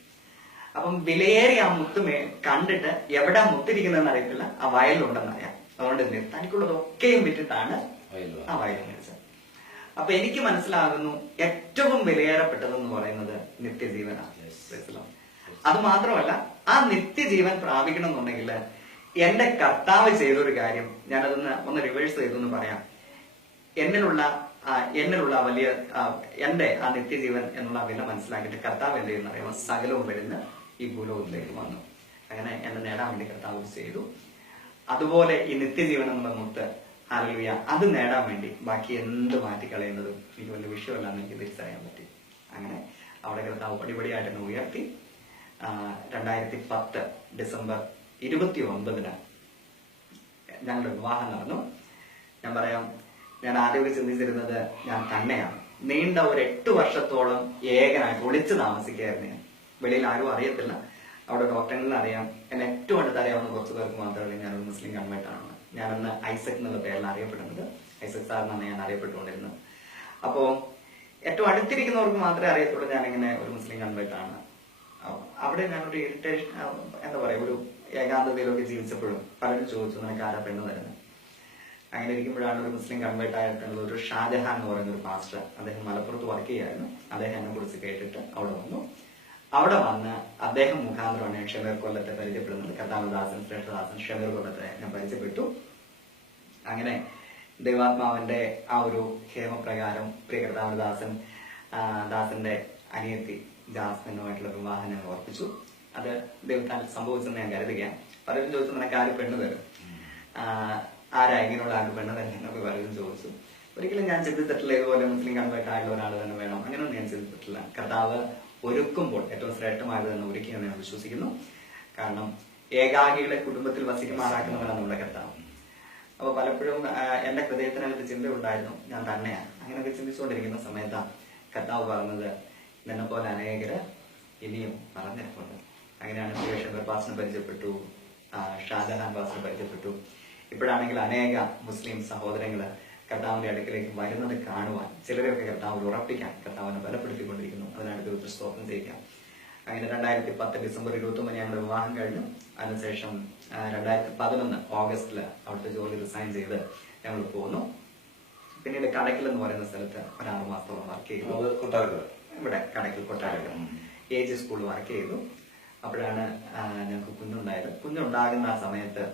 അപ്പം വിലയേറിയ ആ മുത്ത് കണ്ടിട്ട് എവിടെ മുത്തിരിക്കുന്നതെന്ന് അറിയത്തില്ല, ആ വയലിലുണ്ടെന്നറിയാം. അതുകൊണ്ട് തനിക്കുള്ളതൊക്കെയും വിട്ടിട്ടാണ് ആ വയൽ മേടിച്ചത്. അപ്പൊ എനിക്ക് മനസ്സിലാകുന്നു ഏറ്റവും വിലയേറപ്പെട്ടതെന്ന് പറയുന്നത് നിത്യജീവനാണ്. അത് മാത്രമല്ല, ആ നിത്യജീവൻ പ്രാപിക്കണമെന്നുണ്ടെങ്കിൽ എന്റെ കർത്താവ് ചെയ്തൊരു കാര്യം ഞാനതൊന്ന് റിവേഴ്സ് ചെയ്തെന്ന് പറയാം. എന്നിലുള്ള വലിയ എന്റെ ആ നിത്യജീവൻ എന്നുള്ള വില മനസ്സിലാക്കിയിട്ട് കർത്താവ് എന്ത് ചെയ്യുന്ന അറിയാമോ, സകലവും വരുന്ന ഈ ഭൂലോകത്തിലേക്ക് വന്നു. അങ്ങനെ എന്നെ നേടാൻ വേണ്ടി കർത്താവ് ചെയ്തു. അതുപോലെ ഈ നിത്യജീവൻ എന്നുള്ള മുത്ത് ഹല്ലേലൂയ, അത് നേടാൻ വേണ്ടി ബാക്കി എന്ത് മാറ്റിക്കളയുന്നതും എനിക്ക് വലിയ വിഷയമല്ലാന്ന് എനിക്ക് തിരിച്ചറിയാൻ പറ്റി. അങ്ങനെ അവിടെ കർത്താവ് പടിപടിയായിട്ട് എന്നെ ഉയർത്തി. 2010 ഡിസംബർ 29 ഞങ്ങളുടെ വിവാഹം നടന്നു. ഞാൻ പറയാം, ഞാൻ ആദ്യമൊക്കെ ചിന്തിച്ചിരുന്നത് ഞാൻ തന്നെയാണ്. നീണ്ട ഒരു 8 വർഷത്തോളം ഏകനായിട്ട് ഒളിച്ചു താമസിക്കുകയായിരുന്നു ഞാൻ. വെളിയിൽ ആരും അറിയത്തില്ല. അവിടെ ഡോക്ടറിനെ അറിയാം. എന്നെ ഏറ്റവും അടുത്ത് അറിയാവുന്ന കുറച്ച് പേർക്ക് മാത്രമേ ഞാനൊരു മുസ്ലിം കൺവേർട്ടാണ്. ഞാനന്ന് ഐസക് എന്നുള്ള പേരിൽ അറിയപ്പെടുന്നത്. ഐസക് സാറിനാണ് ഞാൻ അറിയപ്പെട്ടുകൊണ്ടിരുന്നത്. അപ്പോ ഏറ്റവും അടുത്തിരിക്കുന്നവർക്ക് മാത്രമേ അറിയത്തുള്ളൂ ഞാനിങ്ങനെ ഒരു മുസ്ലിം കൺവേർട്ടാണ്. അവിടെ ഞാനൊരു ഇറിറ്റേഷൻ, എന്താ പറയാ, ഒരു ഏകാന്തതയിലൊക്കെ ജീവിച്ചപ്പോഴും പലരും ചോദിച്ചു, നിനക്ക് ആരാ പെണ്ണ് തരുന്നത്? അങ്ങനെ ഇരിക്കുമ്പോഴാണ് ഒരു മുസ്ലിം കൺവേർട്ട് ആയിട്ടുള്ള ഒരു ഷാജഹാൻ എന്ന് പറയുന്ന ഒരു പാസ്റ്റർ, അദ്ദേഹം മലപ്പുറത്ത് വർക്ക് ചെയ്യായിരുന്നു. അദ്ദേഹം എന്നെ കുറിച്ച് കേട്ടിട്ട് അവിടെ വന്നു. അവിടെ വന്ന് അദ്ദേഹം മുഖാന്തരമാണ് ഞാൻ ഷമീർ കൊല്ലത്തെ പരിചയപ്പെടുന്നത്. കർത്താവദാസൻ, ശ്രേഷ്ഠദാസൻ ഷമീർ കൊല്ലത്തെ ഞാൻ പരിചയപ്പെട്ടു. അങ്ങനെ ദൈവാത്മാവിന്റെ ആ ഒരു ക്ഷേമപ്രകാരം പ്രിയ കർത്താവദാസൻ ദാസന്റെ അനിയത്തി ജാസ്മിനുമായിട്ടുള്ള വിവാഹം ഞാൻ ഓർപ്പിച്ചു. അത് ദൈവത്താൽ സംഭവിച്ചെന്ന് ഞാൻ കരുതുകയാണ്. പലരും ചോദിച്ചു, നിനക്ക് ആര് പെണ്ണ് തരും, ആരാ ഇങ്ങനെയുള്ള ആര് പെണ്ണ് തരും എന്നൊക്കെ പലരും ചോദിച്ചു. ഒരിക്കലും ഞാൻ ചിന്തിച്ചിട്ടില്ല ഇതുപോലെ മുസ്ലിം കൺവേർട്ട് ആയിട്ടുള്ള ഒരാൾ തന്നെ വേണം, അങ്ങനെയൊന്നും ഞാൻ ചിന്തിച്ചിട്ടില്ല. കർത്താവ് ഒരുക്കുമ്പോൾ ഏറ്റവും ശ്രേഷ്ഠമായത് തന്നെ ഒരുക്കിയെന്ന് ഞാൻ വിശ്വസിക്കുന്നു. കാരണം ഏകാഗികളെ കുടുംബത്തിൽ വസിക്കുമാറാക്കുന്നവരാണ് നമ്മുടെ കർത്താവ്. അപ്പൊ പലപ്പോഴും എന്റെ ഹൃദയത്തിനകത്ത് ചിന്ത ഉണ്ടായിരുന്നു, ഞാൻ തന്നെയാണ്. അങ്ങനെയൊക്കെ ചിന്തിച്ചുകൊണ്ടിരിക്കുന്ന സമയത്താണ് കർത്താവ് പറഞ്ഞത്, നിന്നെ പോലെ അനേകര് ഇനിയും പറഞ്ഞിട്ടുണ്ട്. അങ്ങനെയാണ് ഷമീർ പാസ്റ്ററിനെ പരിചയപ്പെട്ടു, ഷാജഹാൻ പാസ്റ്ററിനെ പരിചയപ്പെട്ടു. ഇപ്പോഴാണെങ്കിൽ അനേക മുസ്ലിം സഹോദരങ്ങള് കർത്താവിന്റെ അടുക്കിലേക്ക് വരുന്നത് കാണുവാൻ, ചിലരെയൊക്കെ കർത്താവിൽ ഉറപ്പിക്കാൻ കർത്താവിനെ ബലപ്പെടുത്തിക്കൊണ്ടിരിക്കുന്നു. അതിനാണ് ദൈവത്തിൽ സ്തോത്രം ചെയ്യിക്കാം. അങ്ങനെ 2010 ഡിസംബർ 29 ഞങ്ങളുടെ വിവാഹം കഴിഞ്ഞു. അതിനുശേഷം 2011 ഓഗസ്റ്റിൽ അവിടുത്തെ ജോലി റിസൈൻ ചെയ്ത് ഞങ്ങൾ പോന്നു. പിന്നീട് കടക്കൽ എന്ന് പറയുന്ന സ്ഥലത്ത് ഒരു 6 മാസത്തോളം വർക്ക് ചെയ്തു. ഇവിടെ കടക്കൽ കൊട്ടാരക്കര AG സ്കൂളിൽ വർക്ക് ചെയ്തു. അപ്പോഴാണ് ഞങ്ങൾക്ക് കുഞ്ഞുണ്ടായത്. കുഞ്ഞുണ്ടാകുന്ന ആ സമയത്ത്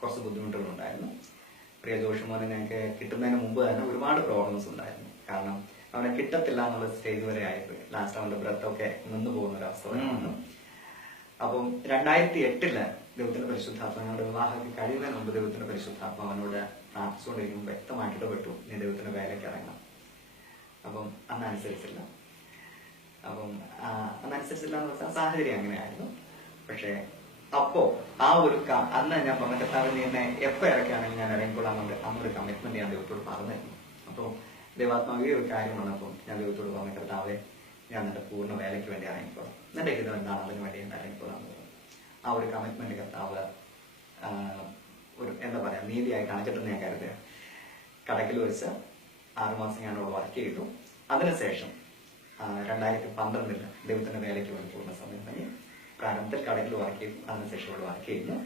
കുറച്ച് ബുദ്ധിമുട്ടുകൾ ഉണ്ടായിരുന്നു. പ്രിയ ജോഷുമോനെ ഞങ്ങൾക്ക് കിട്ടുന്നതിന് മുമ്പ് തന്നെ ഒരുപാട് പ്രോബ്ലംസ് ഉണ്ടായിരുന്നു. കാരണം അവനെ കിട്ടത്തില്ല എന്നുള്ള സ്റ്റേജ് വരെ ആയിപ്പോയി. ലാസ്റ്റ് അവന്റെ ബ്രത്ത് ഒക്കെ നിന്നു പോകുന്ന ഒരു അവസ്ഥ വന്നു. അപ്പം 2008 ദൈവത്തിന്റെ പരിശുദ്ധാത്മ, ഞങ്ങളുടെ വിവാഹമൊക്കെ കഴിയുന്നതിന് മുമ്പ് ദൈവത്തിന്റെ പരിശുദ്ധാത്മ അവനോട് പ്രാർത്ഥിച്ചുകൊണ്ടിരിക്കുമ്പോൾ വ്യക്തമായിട്ട് ഇടപെട്ടു, നീ ദൈവത്തിന്റെ വേലയ്ക്ക് ഇറങ്ങണം. അപ്പം അന്നനുസരിച്ചില്ല. അന്നനുസരിച്ചില്ല എന്ന് വെച്ചാൽ സാഹചര്യം അങ്ങനെയായിരുന്നു. പക്ഷെ അപ്പോ ആ ഒരു അന്ന് ഞാൻ പറഞ്ഞ കർത്താവിനെ എന്നെ എപ്പോ ഇറക്കുകയാണെങ്കിൽ ഞാൻ ഇറങ്ങിക്കൊള്ളാമെന്നുണ്ട് അന്നൊരു കമ്മിറ്റ്മെന്റ് ഞാൻ ദൈവത്തോട് പറഞ്ഞിരുന്നു. അപ്പോൾ ദൈവാത്മാവ് ഈ ഒരു കാര്യം വന്നപ്പോൾ ഞാൻ ദൈവത്തോട് പറഞ്ഞ കർത്താവെ, ഞാൻ എന്റെ പൂർണ്ണ വേലയ്ക്ക് വേണ്ടി ഇറങ്ങിക്കോളാം, എന്റെ ഹിതം എന്താണ് അതിന് വേണ്ടി ഞാൻ ഇറങ്ങിക്കോളാം എന്ന് പറഞ്ഞു. ആ ഒരു കമ്മിറ്റ്മെന്റ് കർത്താവ് ഒരു എന്താ പറയാ നീതിയായി കാണിച്ചിട്ടെന്ന് ഞാൻ കരുതുക. കടക്കിൽ വെച്ച് 6 മാസം ഞാൻ അവിടെ വർക്ക് ചെയ്തു. അതിനുശേഷം 2012 ദൈവത്തിന്റെ വേലയ്ക്ക് വേണ്ടി പൂർണ്ണ സമയം തന്നെ പ്രാരംഭത്തിൽ കടക്കിൽ വർക്ക് ചെയ്തു. അതിനുശേഷം ഇവിടെ വർക്ക് ചെയ്യുന്നു.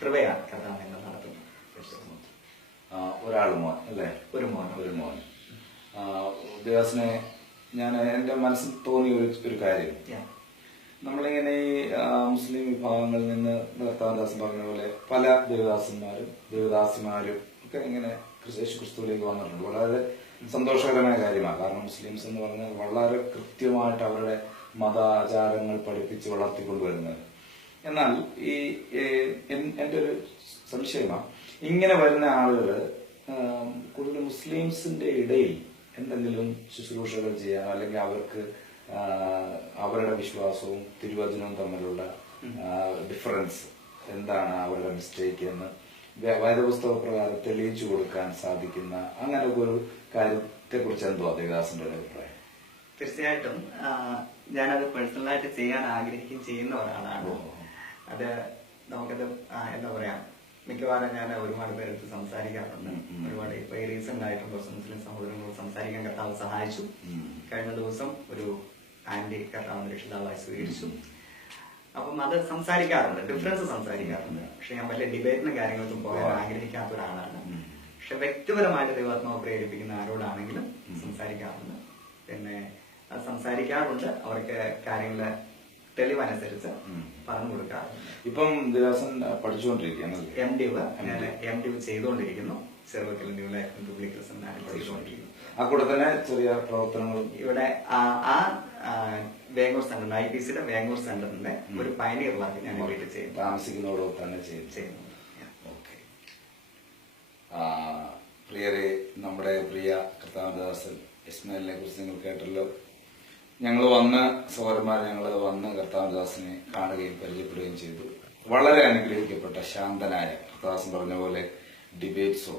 കൃപയാണ് കർത്താവ് എന്നെ നടത്തുന്നു. ഒരാൾ മോൻ അല്ലേ? ഒരു മോൻ. ദേവസിനെ ഞാൻ എന്റെ മനസ്സിൽ തോന്നിയ ഒരു കാര്യം, നമ്മളിങ്ങനെ ഈ മുസ്ലിം വിഭാഗങ്ങളിൽ നിന്ന് കർത്താവദാസൻ പറഞ്ഞ പോലെ പല ദേവദാസിമാരും ഒക്കെ ഇങ്ങനെ യേശു ക്രിസ്തുവിലേക്ക് വന്നിട്ടുണ്ട്. വളരെ സന്തോഷകരമായ കാര്യമാണ്. കാരണം മുസ്ലിംസ് എന്ന് പറഞ്ഞാൽ വളരെ കൃത്യമായിട്ട് അവരുടെ മതാചാരങ്ങൾ പഠിപ്പിച്ച് വളർത്തിക്കൊണ്ടുവരുന്നത്. എന്നാൽ ഈ എന്റെ ഒരു സംശയമാണ്, ഇങ്ങനെ വരുന്ന ആളുകൾ കൂടുതൽ മുസ്ലിംസിന്റെ ഇടയിൽ എന്തെങ്കിലും ശുശ്രൂഷകൾ ചെയ്യാൻ, അല്ലെങ്കിൽ അവർക്ക് അവരുടെ വിശ്വാസവും തിരുവചനവും തമ്മിലുള്ള ഡിഫറൻസ് എന്താണ്, അവരുടെ മിസ്റ്റേക്ക് എന്ന് വേദപുസ്തക പ്രകാരം തെളിയിച്ചു കൊടുക്കാൻ സാധിക്കുന്ന അങ്ങനെ ഒരു കാര്യത്തെ കുറിച്ച് എന്തോ ദേവദാസന്റെ അഭിപ്രായം? തീർച്ചയായിട്ടും ഞാനത് പേഴ്സണലായിട്ട് ചെയ്യാൻ ആഗ്രഹിക്കുകയും ചെയ്യുന്ന ഒരാളാണ്. അത് നമുക്കത് എന്താ പറയാ, മിക്കവാറും ഞാൻ ഒരുപാട് പേരെടുത്ത് സംസാരിക്കാറുണ്ട്. ഒരുപാട് ഇപ്പൊ ഈ റീസെന്റ് ആയിട്ടും കുറച്ച് മുസ്ലിം സഹോദരങ്ങളോട് സംസാരിക്കാൻ കർത്താവ് സഹായിച്ചു. കഴിഞ്ഞ ദിവസം ഒരു ആന്റി കർത്താവിന്റെ രക്ഷിതാവായി സ്വീകരിച്ചു. അപ്പം അത് സംസാരിക്കാറുണ്ട്, ഡിഫറൻസ് സംസാരിക്കാറുണ്ട്. പക്ഷെ ഞാൻ വലിയ ഡിബേറ്റിനും കാര്യങ്ങൾക്കും പോകാൻ ആഗ്രഹിക്കാത്ത ഒരാളാണ്. പക്ഷെ വ്യക്തിപരമായിട്ട് ദൈവാത്മാവ് പ്രേരിപ്പിക്കുന്ന ആരോടാണെങ്കിലും സംസാരിക്കാറുണ്ട്. പിന്നെ അത് സംസാരിക്കാറുണ്ട്. അവർക്ക് കാര്യങ്ങള് തെളിവനുസരിച്ച് പറഞ്ഞു കൊടുക്കാറുണ്ട്. ഇപ്പം ദേവദാസൻ പഠിച്ചുകൊണ്ടിരിക്കുകയാണ്. MDiv ചെയ്തുകൊണ്ടിരിക്കുന്നു. സെർവക്കൽ ന്യൂ ലൈഫ് പബ്ലിക് സെമിനാറിൽ ചെയ്തുകൊണ്ടിരിക്കുന്നു. ആ കൂടെ തന്നെ ചെറിയ പ്രവർത്തനങ്ങൾ ഇവിടെ വേങ്ങൂർ സെന്റർ, IPCയുടെ വേങ്ങൂർ സെന്ററിന്റെ ഒരു പയനീർ വർക്ക് ഞാൻ വീട്ടിൽ ചെയ്യും. താമസിക്കുന്നതോടൊപ്പം തന്നെ ചെയ്യുന്നു. ചെയ്യുന്നു. ഓക്കെ. കർത്താവിന്റെ ദാസൻ ഇസ്മായിലിനെ കുറിച്ച് നിങ്ങൾ കേട്ടല്ലോ. ഞങ്ങൾ വന്ന് സഹോദരന്മാർ വന്ന് കർത്താവിന്റെ ദാസനെ കാണുകയും പരിചയപ്പെടുകയും ചെയ്തു. വളരെ അനുഗ്രഹിക്കപ്പെട്ട ശാന്തനായ, കർത്താദാസൻ പറഞ്ഞ പോലെ ഡിബേറ്റ്സോ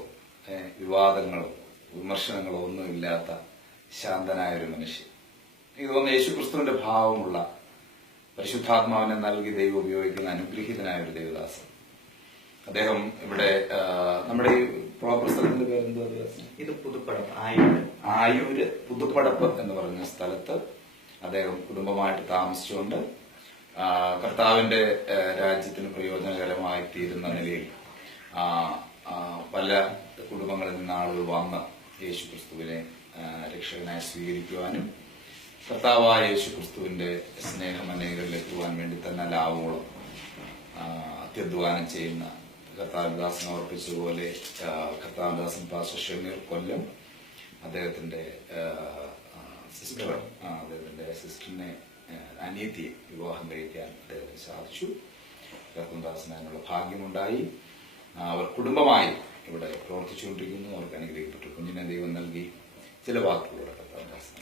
വിവാദങ്ങളോ വിമർശനങ്ങളോ ഒന്നുമില്ലാത്ത ശാന്തനായ ഒരു മനുഷ്യൻ. എനിക്ക് തോന്നുന്നു യേശുക്രിസ്തുവിന്റെ ഭാവമുള്ള, പരിശുദ്ധാത്മാവിനെ നൽകി ദൈവം ഉപയോഗിക്കുന്ന അനുഗ്രഹീതനായ ഒരു ദേവദാസൻ. അദ്ദേഹം ഇവിടെ നമ്മുടെ ഈ പ്രോപ്പർ സ്ഥലത്തിന്റെ പേരെന്തോ? ഇത് പുതുപ്പടപ്പ്, ആയൂര് പുതുപ്പടപ്പ് എന്ന് പറഞ്ഞ സ്ഥലത്ത് അദ്ദേഹം കുടുംബമായിട്ട് താമസിച്ചുകൊണ്ട് കർത്താവിന്റെ രാജ്യത്തിന് പ്രയോജനകരമായി തീരുന്ന നിലയിൽ പല കുടുംബങ്ങളിൽ നിന്ന് ആളുകൾ വന്ന് യേശുക്രിസ്തുവിനെ രക്ഷകനായി സ്വീകരിക്കുവാനും കർത്താവായ യേശുക്രിസ്തുവിന്റെ സ്നേഹം അനേകരിൽ എത്തുവാൻ വേണ്ടി തന്നെ ലാവോളം അത്യധ്വാനം ചെയ്യുന്ന കർത്താവിദാസൻ ഓർപ്പിച്ചതുപോലെ കർത്താവിദാസൻ പാസ്റ്റർ ഷമീർ കൊല്ലം അദ്ദേഹത്തിന്റെ സിസ്റ്ററിനെ അനിയത്തിയെ വിവാഹം കഴിക്കാൻ അദ്ദേഹത്തിന് സാധിച്ചു. കർത്താവിദാസന് അതിനുള്ള ഭാഗ്യമുണ്ടായി. അവർ കുടുംബമായി ഇവിടെ പ്രവർത്തിച്ചുകൊണ്ടിരിക്കുന്നു. അവർക്ക് അനുഗ്രഹിക്കപ്പെട്ടു കുഞ്ഞിനെ ദൈവം നൽകി. ചില വാക്കുകളുടെ കർത്താവിദാസൻ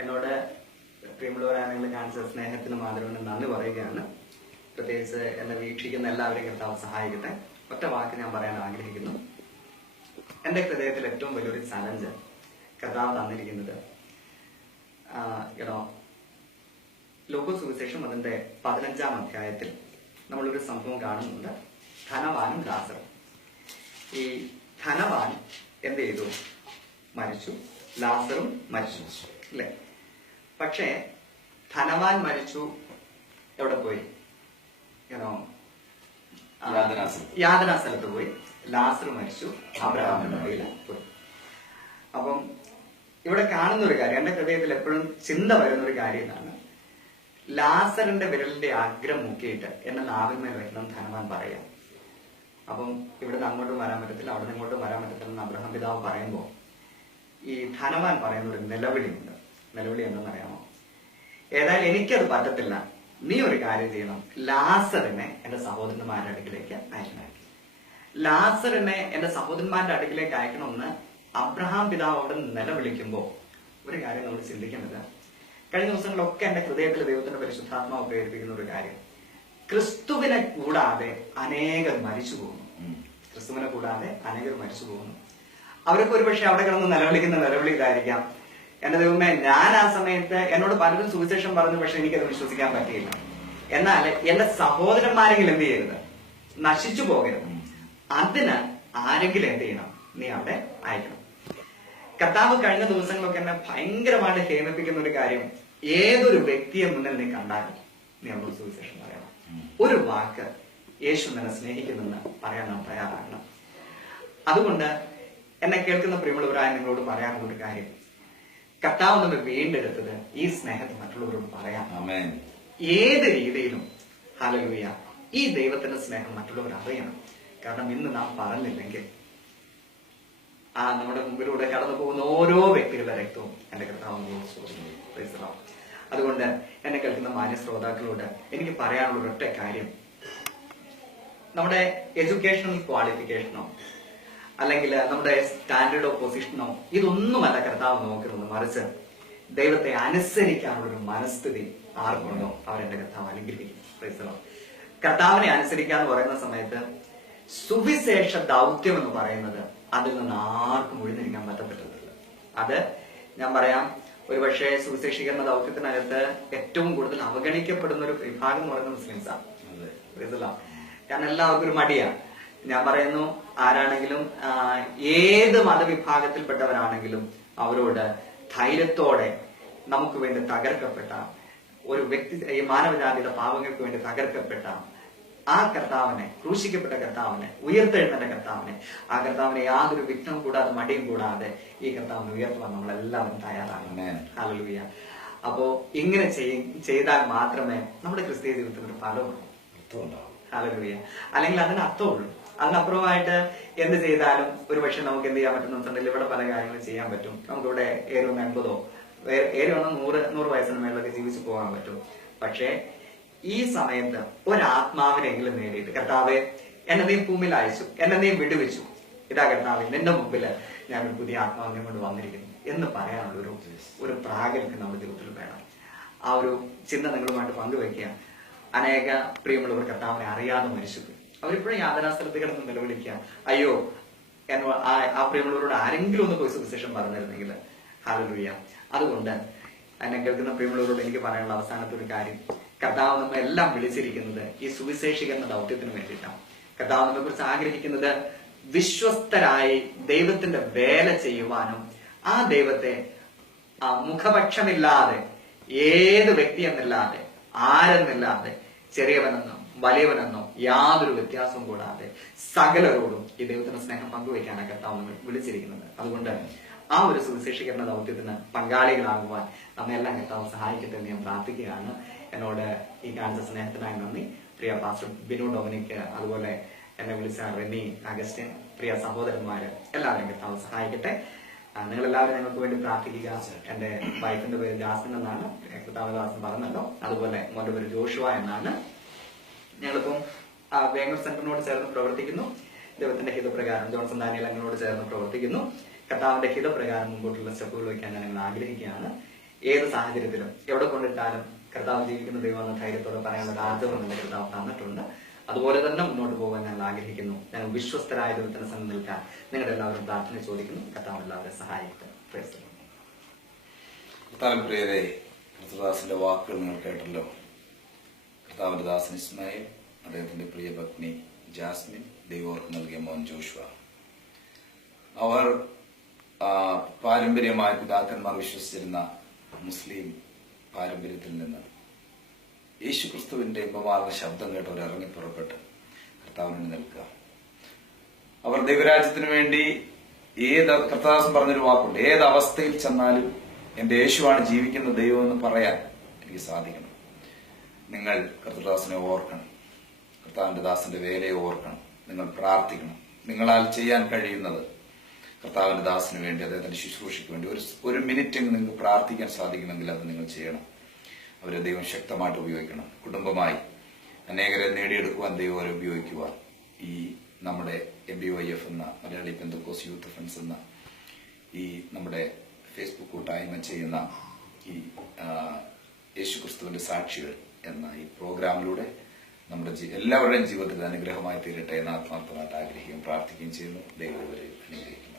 എന്നോട് പ്രിയമുള്ളവരാണെങ്കിൽ കാണിച്ച സ്നേഹത്തിന് മാതൃവിന് നന്ദി പറയുകയാണ്. പ്രത്യേകിച്ച് എന്നെ വീക്ഷിക്കുന്ന എല്ലാവരെയും കർത്താവ് സഹായിക്കട്ടെ. ഒറ്റ വാക്ക് ഞാൻ പറയാൻ ആഗ്രഹിക്കുന്നു. എന്റെ ഹൃദയത്തിൽ ഏറ്റവും വലിയൊരു ചലഞ്ച് കർത്താവ് തന്നിരിക്കുന്നത് ലൂക്കോസ് സുവിശേഷം അതിന്റെ 15-ാം അധ്യായത്തിൽ നമ്മളൊരു സംഭവം കാണുന്നുണ്ട്. ധനവാനും ലാസറും. ഈ ധനവാൻ എന്ത് ചെയ്തു? മരിച്ചു. ലാസറും മരിച്ചു, അല്ലെ? പക്ഷേ ധനവാൻ മരിച്ചു, എവിടെ പോയി? യാതനാ സ്ഥലത്ത് പോയി. ലാസർ മരിച്ചു, അബ്രഹാമിന്റെ കയ്യിൽ പോയി. അപ്പം ഇവിടെ കാണുന്ന ഒരു കാര്യം, എന്റെ ഹൃദയത്തിൽ എപ്പോഴും ചിന്ത വരുന്ന ഒരു കാര്യം ഇതാണ്. ലാസറിന്റെ വിരലിന്റെ അഗ്രം മുക്കിയിട്ട് എന്നെ നാവിന്മേൽ വെക്കണം ധനവാൻ പറയാം. അപ്പം ഇവിടുന്ന് അങ്ങോട്ടും വരാൻ പറ്റത്തില്ല, അവിടെ നിന്ന് ഇങ്ങോട്ടും വരാൻ പറ്റത്തില്ലെന്ന് അബ്രഹാം പിതാവ് പറയുമ്പോൾ ഈ ധനവാൻ പറയുന്ന ഒരു നിലവിളിയുണ്ട്. നിലവിളി എന്തെന്നറിയാമോ? ഏതായാലും എനിക്കത് പറ്റത്തില്ല, നീ ഒരു കാര്യം ചെയ്യണം, ലാസറിനെ എന്റെ സഹോദരന്മാരുടെ അടുക്കിലേക്ക് അയക്കണം. ലാസറിനെ എന്റെ സഹോദരന്മാരുടെ അടുക്കിലേക്ക് അയക്കണമെന്ന് അബ്രഹാം പിതാവ് അവിടെ നിലവിളിക്കുമ്പോൾ ഒരു കാര്യം നമ്മൾ ചിന്തിക്കേണ്ടത്, കഴിഞ്ഞ ദിവസങ്ങളിലൊക്കെ എന്റെ ഹൃദയത്തിൽ ദൈവത്തിന്റെ പരിശുദ്ധാത്മാവ് പ്രേരിപ്പിക്കുന്ന ഒരു കാര്യം, ക്രിസ്തുവിനെ കൂടാതെ അനേകർ മരിച്ചു പോകുന്നു. ക്രിസ്തുവിനെ കൂടാതെ അനേകർ മരിച്ചു പോകുന്നു. അവരൊക്കെ ഒരുപക്ഷെ അവിടെ കിടന്ന് നിലവിളിക്കുന്ന നിലവിളി ഇതായിരിക്കാം, എന്റെ ദൈവമേ, ഞാൻ ആ സമയത്ത് എന്നോട് പലരും സുവിശേഷം പറഞ്ഞു, പക്ഷെ എനിക്കത് വിശ്വസിക്കാൻ പറ്റിയില്ല. എന്നാൽ എന്റെ സഹോദരന്മാരെങ്കിലും എന്ത് ചെയ്യരുത്, നശിച്ചു പോകരുത്. അതിന് ആരെങ്കിലും എന്ത് ചെയ്യണം, നീ അവിടെ അയക്കണം. കർത്താവ് കഴിഞ്ഞ ദിവസങ്ങളൊക്കെ എന്നെ ഭയങ്കരമായിട്ട് ഹേമിപ്പിക്കുന്ന ഒരു കാര്യം, ഏതൊരു വ്യക്തിയെ മുന്നിൽ നീ കണ്ടാലും നീ അവരോട് സുവിശേഷം പറയണം. ഒരു വാക്ക് യേശു നിന്നെ സ്നേഹിക്കുന്നെന്ന് പറയാൻ നാം തയ്യാറാകണം. അതുകൊണ്ട് എന്നെ കേൾക്കുന്ന പ്രിയമുള്ളവരായ നിങ്ങളോട് പറയാനുള്ള ഒരു കാര്യം, കർത്താവ് നമ്മൾ വീണ്ടെടുത്തത് ഈ സ്നേഹത്തെ മറ്റുള്ളവരോട് പറയാം. ഏത് രീതിയിലും ഹല്ലേലൂയ, ഈ ദൈവത്തിന്റെ സ്നേഹം മറ്റുള്ളവർ അറിയണം. കാരണം ഇന്ന് നാം പറഞ്ഞില്ലെങ്കിൽ നമ്മുടെ മുമ്പിലൂടെ കടന്നു പോകുന്ന ഓരോ വ്യക്തികളുടെ രക്തവും എന്റെ കർത്താവ്. അതുകൊണ്ട് എന്നെ കേൾക്കുന്ന മാന്യ ശ്രോതാക്കളോട് എനിക്ക് പറയാനുള്ള ഒരൊറ്റ കാര്യം, നമ്മുടെ എഡ്യൂക്കേഷണൽ ക്വാളിഫിക്കേഷനോ അല്ലെങ്കിൽ നമ്മുടെ സ്റ്റാൻഡേർഡ് ഓഫ് പൊസിഷനോ ഇതൊന്നുമല്ല കർത്താവ് നോക്കുന്നത്. മറിച്ച് ദൈവത്തെ അനുസരിക്കാനുള്ളൊരു മനസ്ഥിതി ആർക്കുണ്ടോ അവരെന്റെ കർത്താവ് അനുഗ്രഹിക്കും. കർത്താവിനെ അനുസരിക്കുക എന്ന് പറയുന്ന സമയത്ത് സുവിശേഷ ദൗത്യം എന്ന് പറയുന്നത് അതിൽ നിന്ന് ആർക്കും ഒഴിഞ്ഞിരിക്കാൻ പറ്റത്തില്ല. അത് ഞാൻ പറയാം, ഒരുപക്ഷെ സുവിശേഷീകരണ ദൗത്യത്തിനകത്ത് ഏറ്റവും കൂടുതൽ അവഗണിക്കപ്പെടുന്ന ഒരു വിഭാഗം എന്ന് പറയുന്നത് മുസ്ലിംസാണ്. കാരണം എല്ലാവർക്കും ഒരു മടിയാണ്. ഞാൻ പറയുന്നു, ആരാണെങ്കിലും ഏത് മതവിഭാഗത്തിൽപ്പെട്ടവരാണെങ്കിലും അവരോട് ധൈര്യത്തോടെ നമുക്ക് വേണ്ടി തകർക്കപ്പെട്ട ഒരു വ്യക്തി, ഈ മാനവജാതിയുടെ പാവങ്ങൾക്ക് വേണ്ടി തകർക്കപ്പെട്ട ആ കർത്താവിനെ, ക്രൂശിക്കപ്പെട്ട കർത്താവിനെ, ഉയർത്തെഴുന്നേറ്റ കർത്താവിനെ, ആ കർത്താവിനെ യാതൊരു വിഘ്നം കൂടാതെ മടിയും കൂടാതെ ഈ കർത്താവിനെ ഉയർത്തുവാൻ നമ്മളെല്ലാവരും തയ്യാറാണ്. ഹല്ലേലൂയ. അപ്പോ ഇങ്ങനെ ചെയ്താൽ മാത്രമേ നമ്മുടെ ക്രിസ്തീയ ജീവിതത്തിന് ഒരു ഫലമുള്ളൂ. ഹല്ലേലൂയ. അല്ലെങ്കിൽ അതിന് അർത്ഥമുള്ളൂ. അതിനപ്പുറമായിട്ട് എന്ത് ചെയ്താലും ഒരുപക്ഷെ നമുക്ക് എന്ത് ചെയ്യാൻ പറ്റുന്നുണ്ടെങ്കിൽ ഇവിടെ പല കാര്യങ്ങളും ചെയ്യാൻ പറ്റും. നമുക്കിവിടെ 80 100 വയസ്സിന് മേളിലൊക്കെ ജീവിച്ചു പോകാൻ പറ്റും. പക്ഷേ ഈ സമയത്ത് ഒരാത്മാവിനെങ്കിലും നേടിയിട്ട്, കർത്താവെ എന്നെ നീ ഭൂമിയിൽ അയച്ചു, എന്നെ നീ വിടുവിച്ചു, ഇതാ കർത്താവ് നിന്റെ മുമ്പിൽ ഞാൻ ഒരു പുതിയ ആത്മാവിനെ കൊണ്ട് വന്നിരിക്കുന്നു എന്ന് പറയാനുള്ള ഒരു പ്രാഗൽഭ്യം നമ്മുടെ ജീവിതത്തിൽ വേണം. ആ ഒരു ചിന്ത നിങ്ങളുമായിട്ട് പങ്കുവെക്കുക. അനേക പ്രിയമുള്ളവർ കർത്താവിനെ അറിയാതെ മരിച്ചുപോയി. അവരിപ്പോഴും യാതനാസ്ഥലത്ത് കിടന്ന് നിലവിളിക്കുക, അയ്യോ ആ പ്രിയമുള്ളവരോട് ആരെങ്കിലും ഒന്ന് പോയി സുവിശേഷം പറഞ്ഞിരുന്നെങ്കിൽ. ഹല്ലേലൂയ. അതുകൊണ്ട് എന്നെ കേൾക്കുന്ന പ്രിയമുള്ളവരോട് എനിക്ക് പറയാനുള്ള അവസാനത്തെ ഒരു കാര്യം, കർത്താവ് നമ്മെ എല്ലാം വിളിച്ചിരിക്കുന്നത് ഈ സുവിശേഷീകരണ ദൗത്യത്തിന് വേണ്ടിയിട്ടാണ്. കർത്താവ് നമ്മെ കുറിച്ച് ആഗ്രഹിക്കുന്നത് വിശ്വസ്തരായി ദൈവത്തിന്റെ വേല ചെയ്യുവാനും ആ ദൈവത്തെ മുഖപക്ഷമില്ലാതെ ഏത് വ്യക്തിയെന്നില്ലാതെ ആരെന്നില്ലാതെ ചെറിയവനെന്നോ വലിയവനെന്നോ യാതൊരു വ്യത്യാസവും കൂടാതെ സകലരോടും ഈ ദൈവത്തിന്റെ സ്നേഹം പങ്കുവയ്ക്കാനാണ് കർത്താവ് നമ്മൾ വിളിച്ചിരിക്കുന്നത്. അതുകൊണ്ട് ആ ഒരു സുവിശേഷീകരണ ദൗത്യത്തിന് പങ്കാളികളാകുവാൻ നമ്മെല്ലാം കർത്താവ് സഹായിക്കട്ടെ എന്ന് ഞാൻ പ്രാർത്ഥിക്കുകയാണ്. എന്നോട് ഈ കാണിച്ച സ്നേഹത്തിനായി നന്ദി. പ്രിയ പാസ്റ്റർ ബിനു ഡൊമിനിക്, അതുപോലെ എന്നെ വിളിച്ച റെനി, അഗസ്റ്റിൻ, പ്രിയ സഹോദരന്മാര് എല്ലാവരും കർത്താവ് സഹായിക്കട്ടെ. നിങ്ങളെല്ലാവരും ഞങ്ങൾക്ക് വേണ്ടി പ്രാർത്ഥിക്കുക. എന്റെ വൈഫിന്റെ പേര് ജാസ്മിൻ എന്നാണ്, കർത്താവ് ദാസൻ പറഞ്ഞല്ലോ. അതുപോലെ മോന്റെ പേര് ജോഷുവ എന്നാണ്. ഞങ്ങളിപ്പം വേങ്ങൂർ സെന്ററിനോട് ചേർന്ന് പ്രവർത്തിക്കുന്നു. ദൈവത്തിന്റെ ഹിതപ്രകാരം ജോൺസൺ ദാനിയൽ ഞങ്ങളോട് ചേർന്ന് പ്രവർത്തിക്കുന്നു. കർത്താവിന്റെ ഹിതപ്രകാരം മുമ്പോട്ടുള്ള സ്റ്റെപ്പുകൾ വയ്ക്കാൻ ഞങ്ങൾ ആഗ്രഹിക്കുകയാണ്. ഏത് സാഹചര്യത്തിലും എവിടെ കൊണ്ടിട്ടാലും കർത്താവ് ജീവിക്കുന്ന ദൈവമെന്ന ധൈര്യത്തോടെ പറയാനുള്ള ആഗ്രഹം നമ്മുടെ കർത്താവ് തന്നിട്ടുണ്ട്. അതുപോലെ തന്നെ മുന്നോട്ട് പോകാൻ ഞങ്ങൾ ആഗ്രഹിക്കുന്നു. ഞങ്ങൾ വിശ്വസ്തരായ ദൈവത്തിന് സന്നിധി നിൽക്കാൻ നിങ്ങളുടെ എല്ലാവരും പ്രാർത്ഥന ചോദിക്കുന്നു. കർത്താവ് എല്ലാവരും സഹായിക്കട്ടെ. കർത്താവിൻ പ്രിയരെ, കർത്തദാസിന്റെ വാക്കുകൾ നിങ്ങൾ കേട്ടല്ലോ. കർത്താവിന്റെ ദാസൻ ഇസ്മായിൽ, അദ്ദേഹത്തിന്റെ പ്രിയ പത്നി ജാസ്മിൻ, ദൈവർക്ക് നൽകിയ മോൻ ജോഷുവ, അവർ പാരമ്പര്യമായ പിതാക്കന്മാർ വിശ്വസിച്ചിരുന്ന മുസ്ലിം പാരമ്പര്യത്തിൽ നിന്ന് യേശുക്രിസ്തുവിന്റെ ഇമ്പമാർന്ന ശബ്ദം കേട്ട് അവർ ഇറങ്ങി പുറപ്പെട്ട് കർത്താവിന് നിൽക്കുക. അവർ ദൈവരാജ്യത്തിന് വേണ്ടി കർത്താദാസൻ പറഞ്ഞൊരു വാക്കുണ്ട്, ഏത് അവസ്ഥയിൽ ചെന്നാലും എന്റെ യേശുവാണ് ജീവിക്കുന്ന ദൈവം എന്ന് പറയാൻ എനിക്ക് സാധിക്കണം. നിങ്ങൾ കർത്തദാസനെ ഓർക്കണം, കർത്താവിന്റെ ദാസന്റെ വേലയെ ഓർക്കണം. നിങ്ങൾ പ്രാർത്ഥിക്കണം. നിങ്ങളാൽ ചെയ്യാൻ കഴിയുന്നത് കർത്താവിന്റെ ദാസന് വേണ്ടി, അദ്ദേഹത്തിന്റെ ശുശ്രൂഷയ്ക്ക് വേണ്ടി ഒരു മിനിറ്റെങ്കിലും നിങ്ങൾക്ക് പ്രാർത്ഥിക്കാൻ സാധിക്കുമെങ്കിൽ അത് നിങ്ങൾ ചെയ്യണം. അവരെ ദൈവം ശക്തമായിട്ട് ഉപയോഗിക്കണം. കുടുംബമായി അനേകരെ നേടിയെടുക്കുവാൻ ദൈവം അവരെ ഉപയോഗിക്കുവാൻ ഈ നമ്മുടെ MBYF എന്ന മലയാളി പെന്തക്കോസ് യൂത്ത് ഫ്രണ്ട്സ് എന്ന ഈ നമ്മുടെ ഫേസ്ബുക്ക് കൂട്ടായ്മ ചെയ്യുന്ന ഈ യേശുക്രിസ്തുവിന്റെ സാക്ഷികൾ എന്ന ഈ പ്രോഗ്രാമിലൂടെ നമ്മുടെ എല്ലാവരുടെയും ജീവിതത്തിൽ അനുഗ്രഹമായി തീരട്ടെ എന്ന് ആത്മാർത്ഥമായിട്ട് ആഗ്രഹിക്കുകയും പ്രാർത്ഥിക്കുകയും ചെയ്യുന്നു. ദൈവം അവരെ അനുഗ്രഹിക്കും.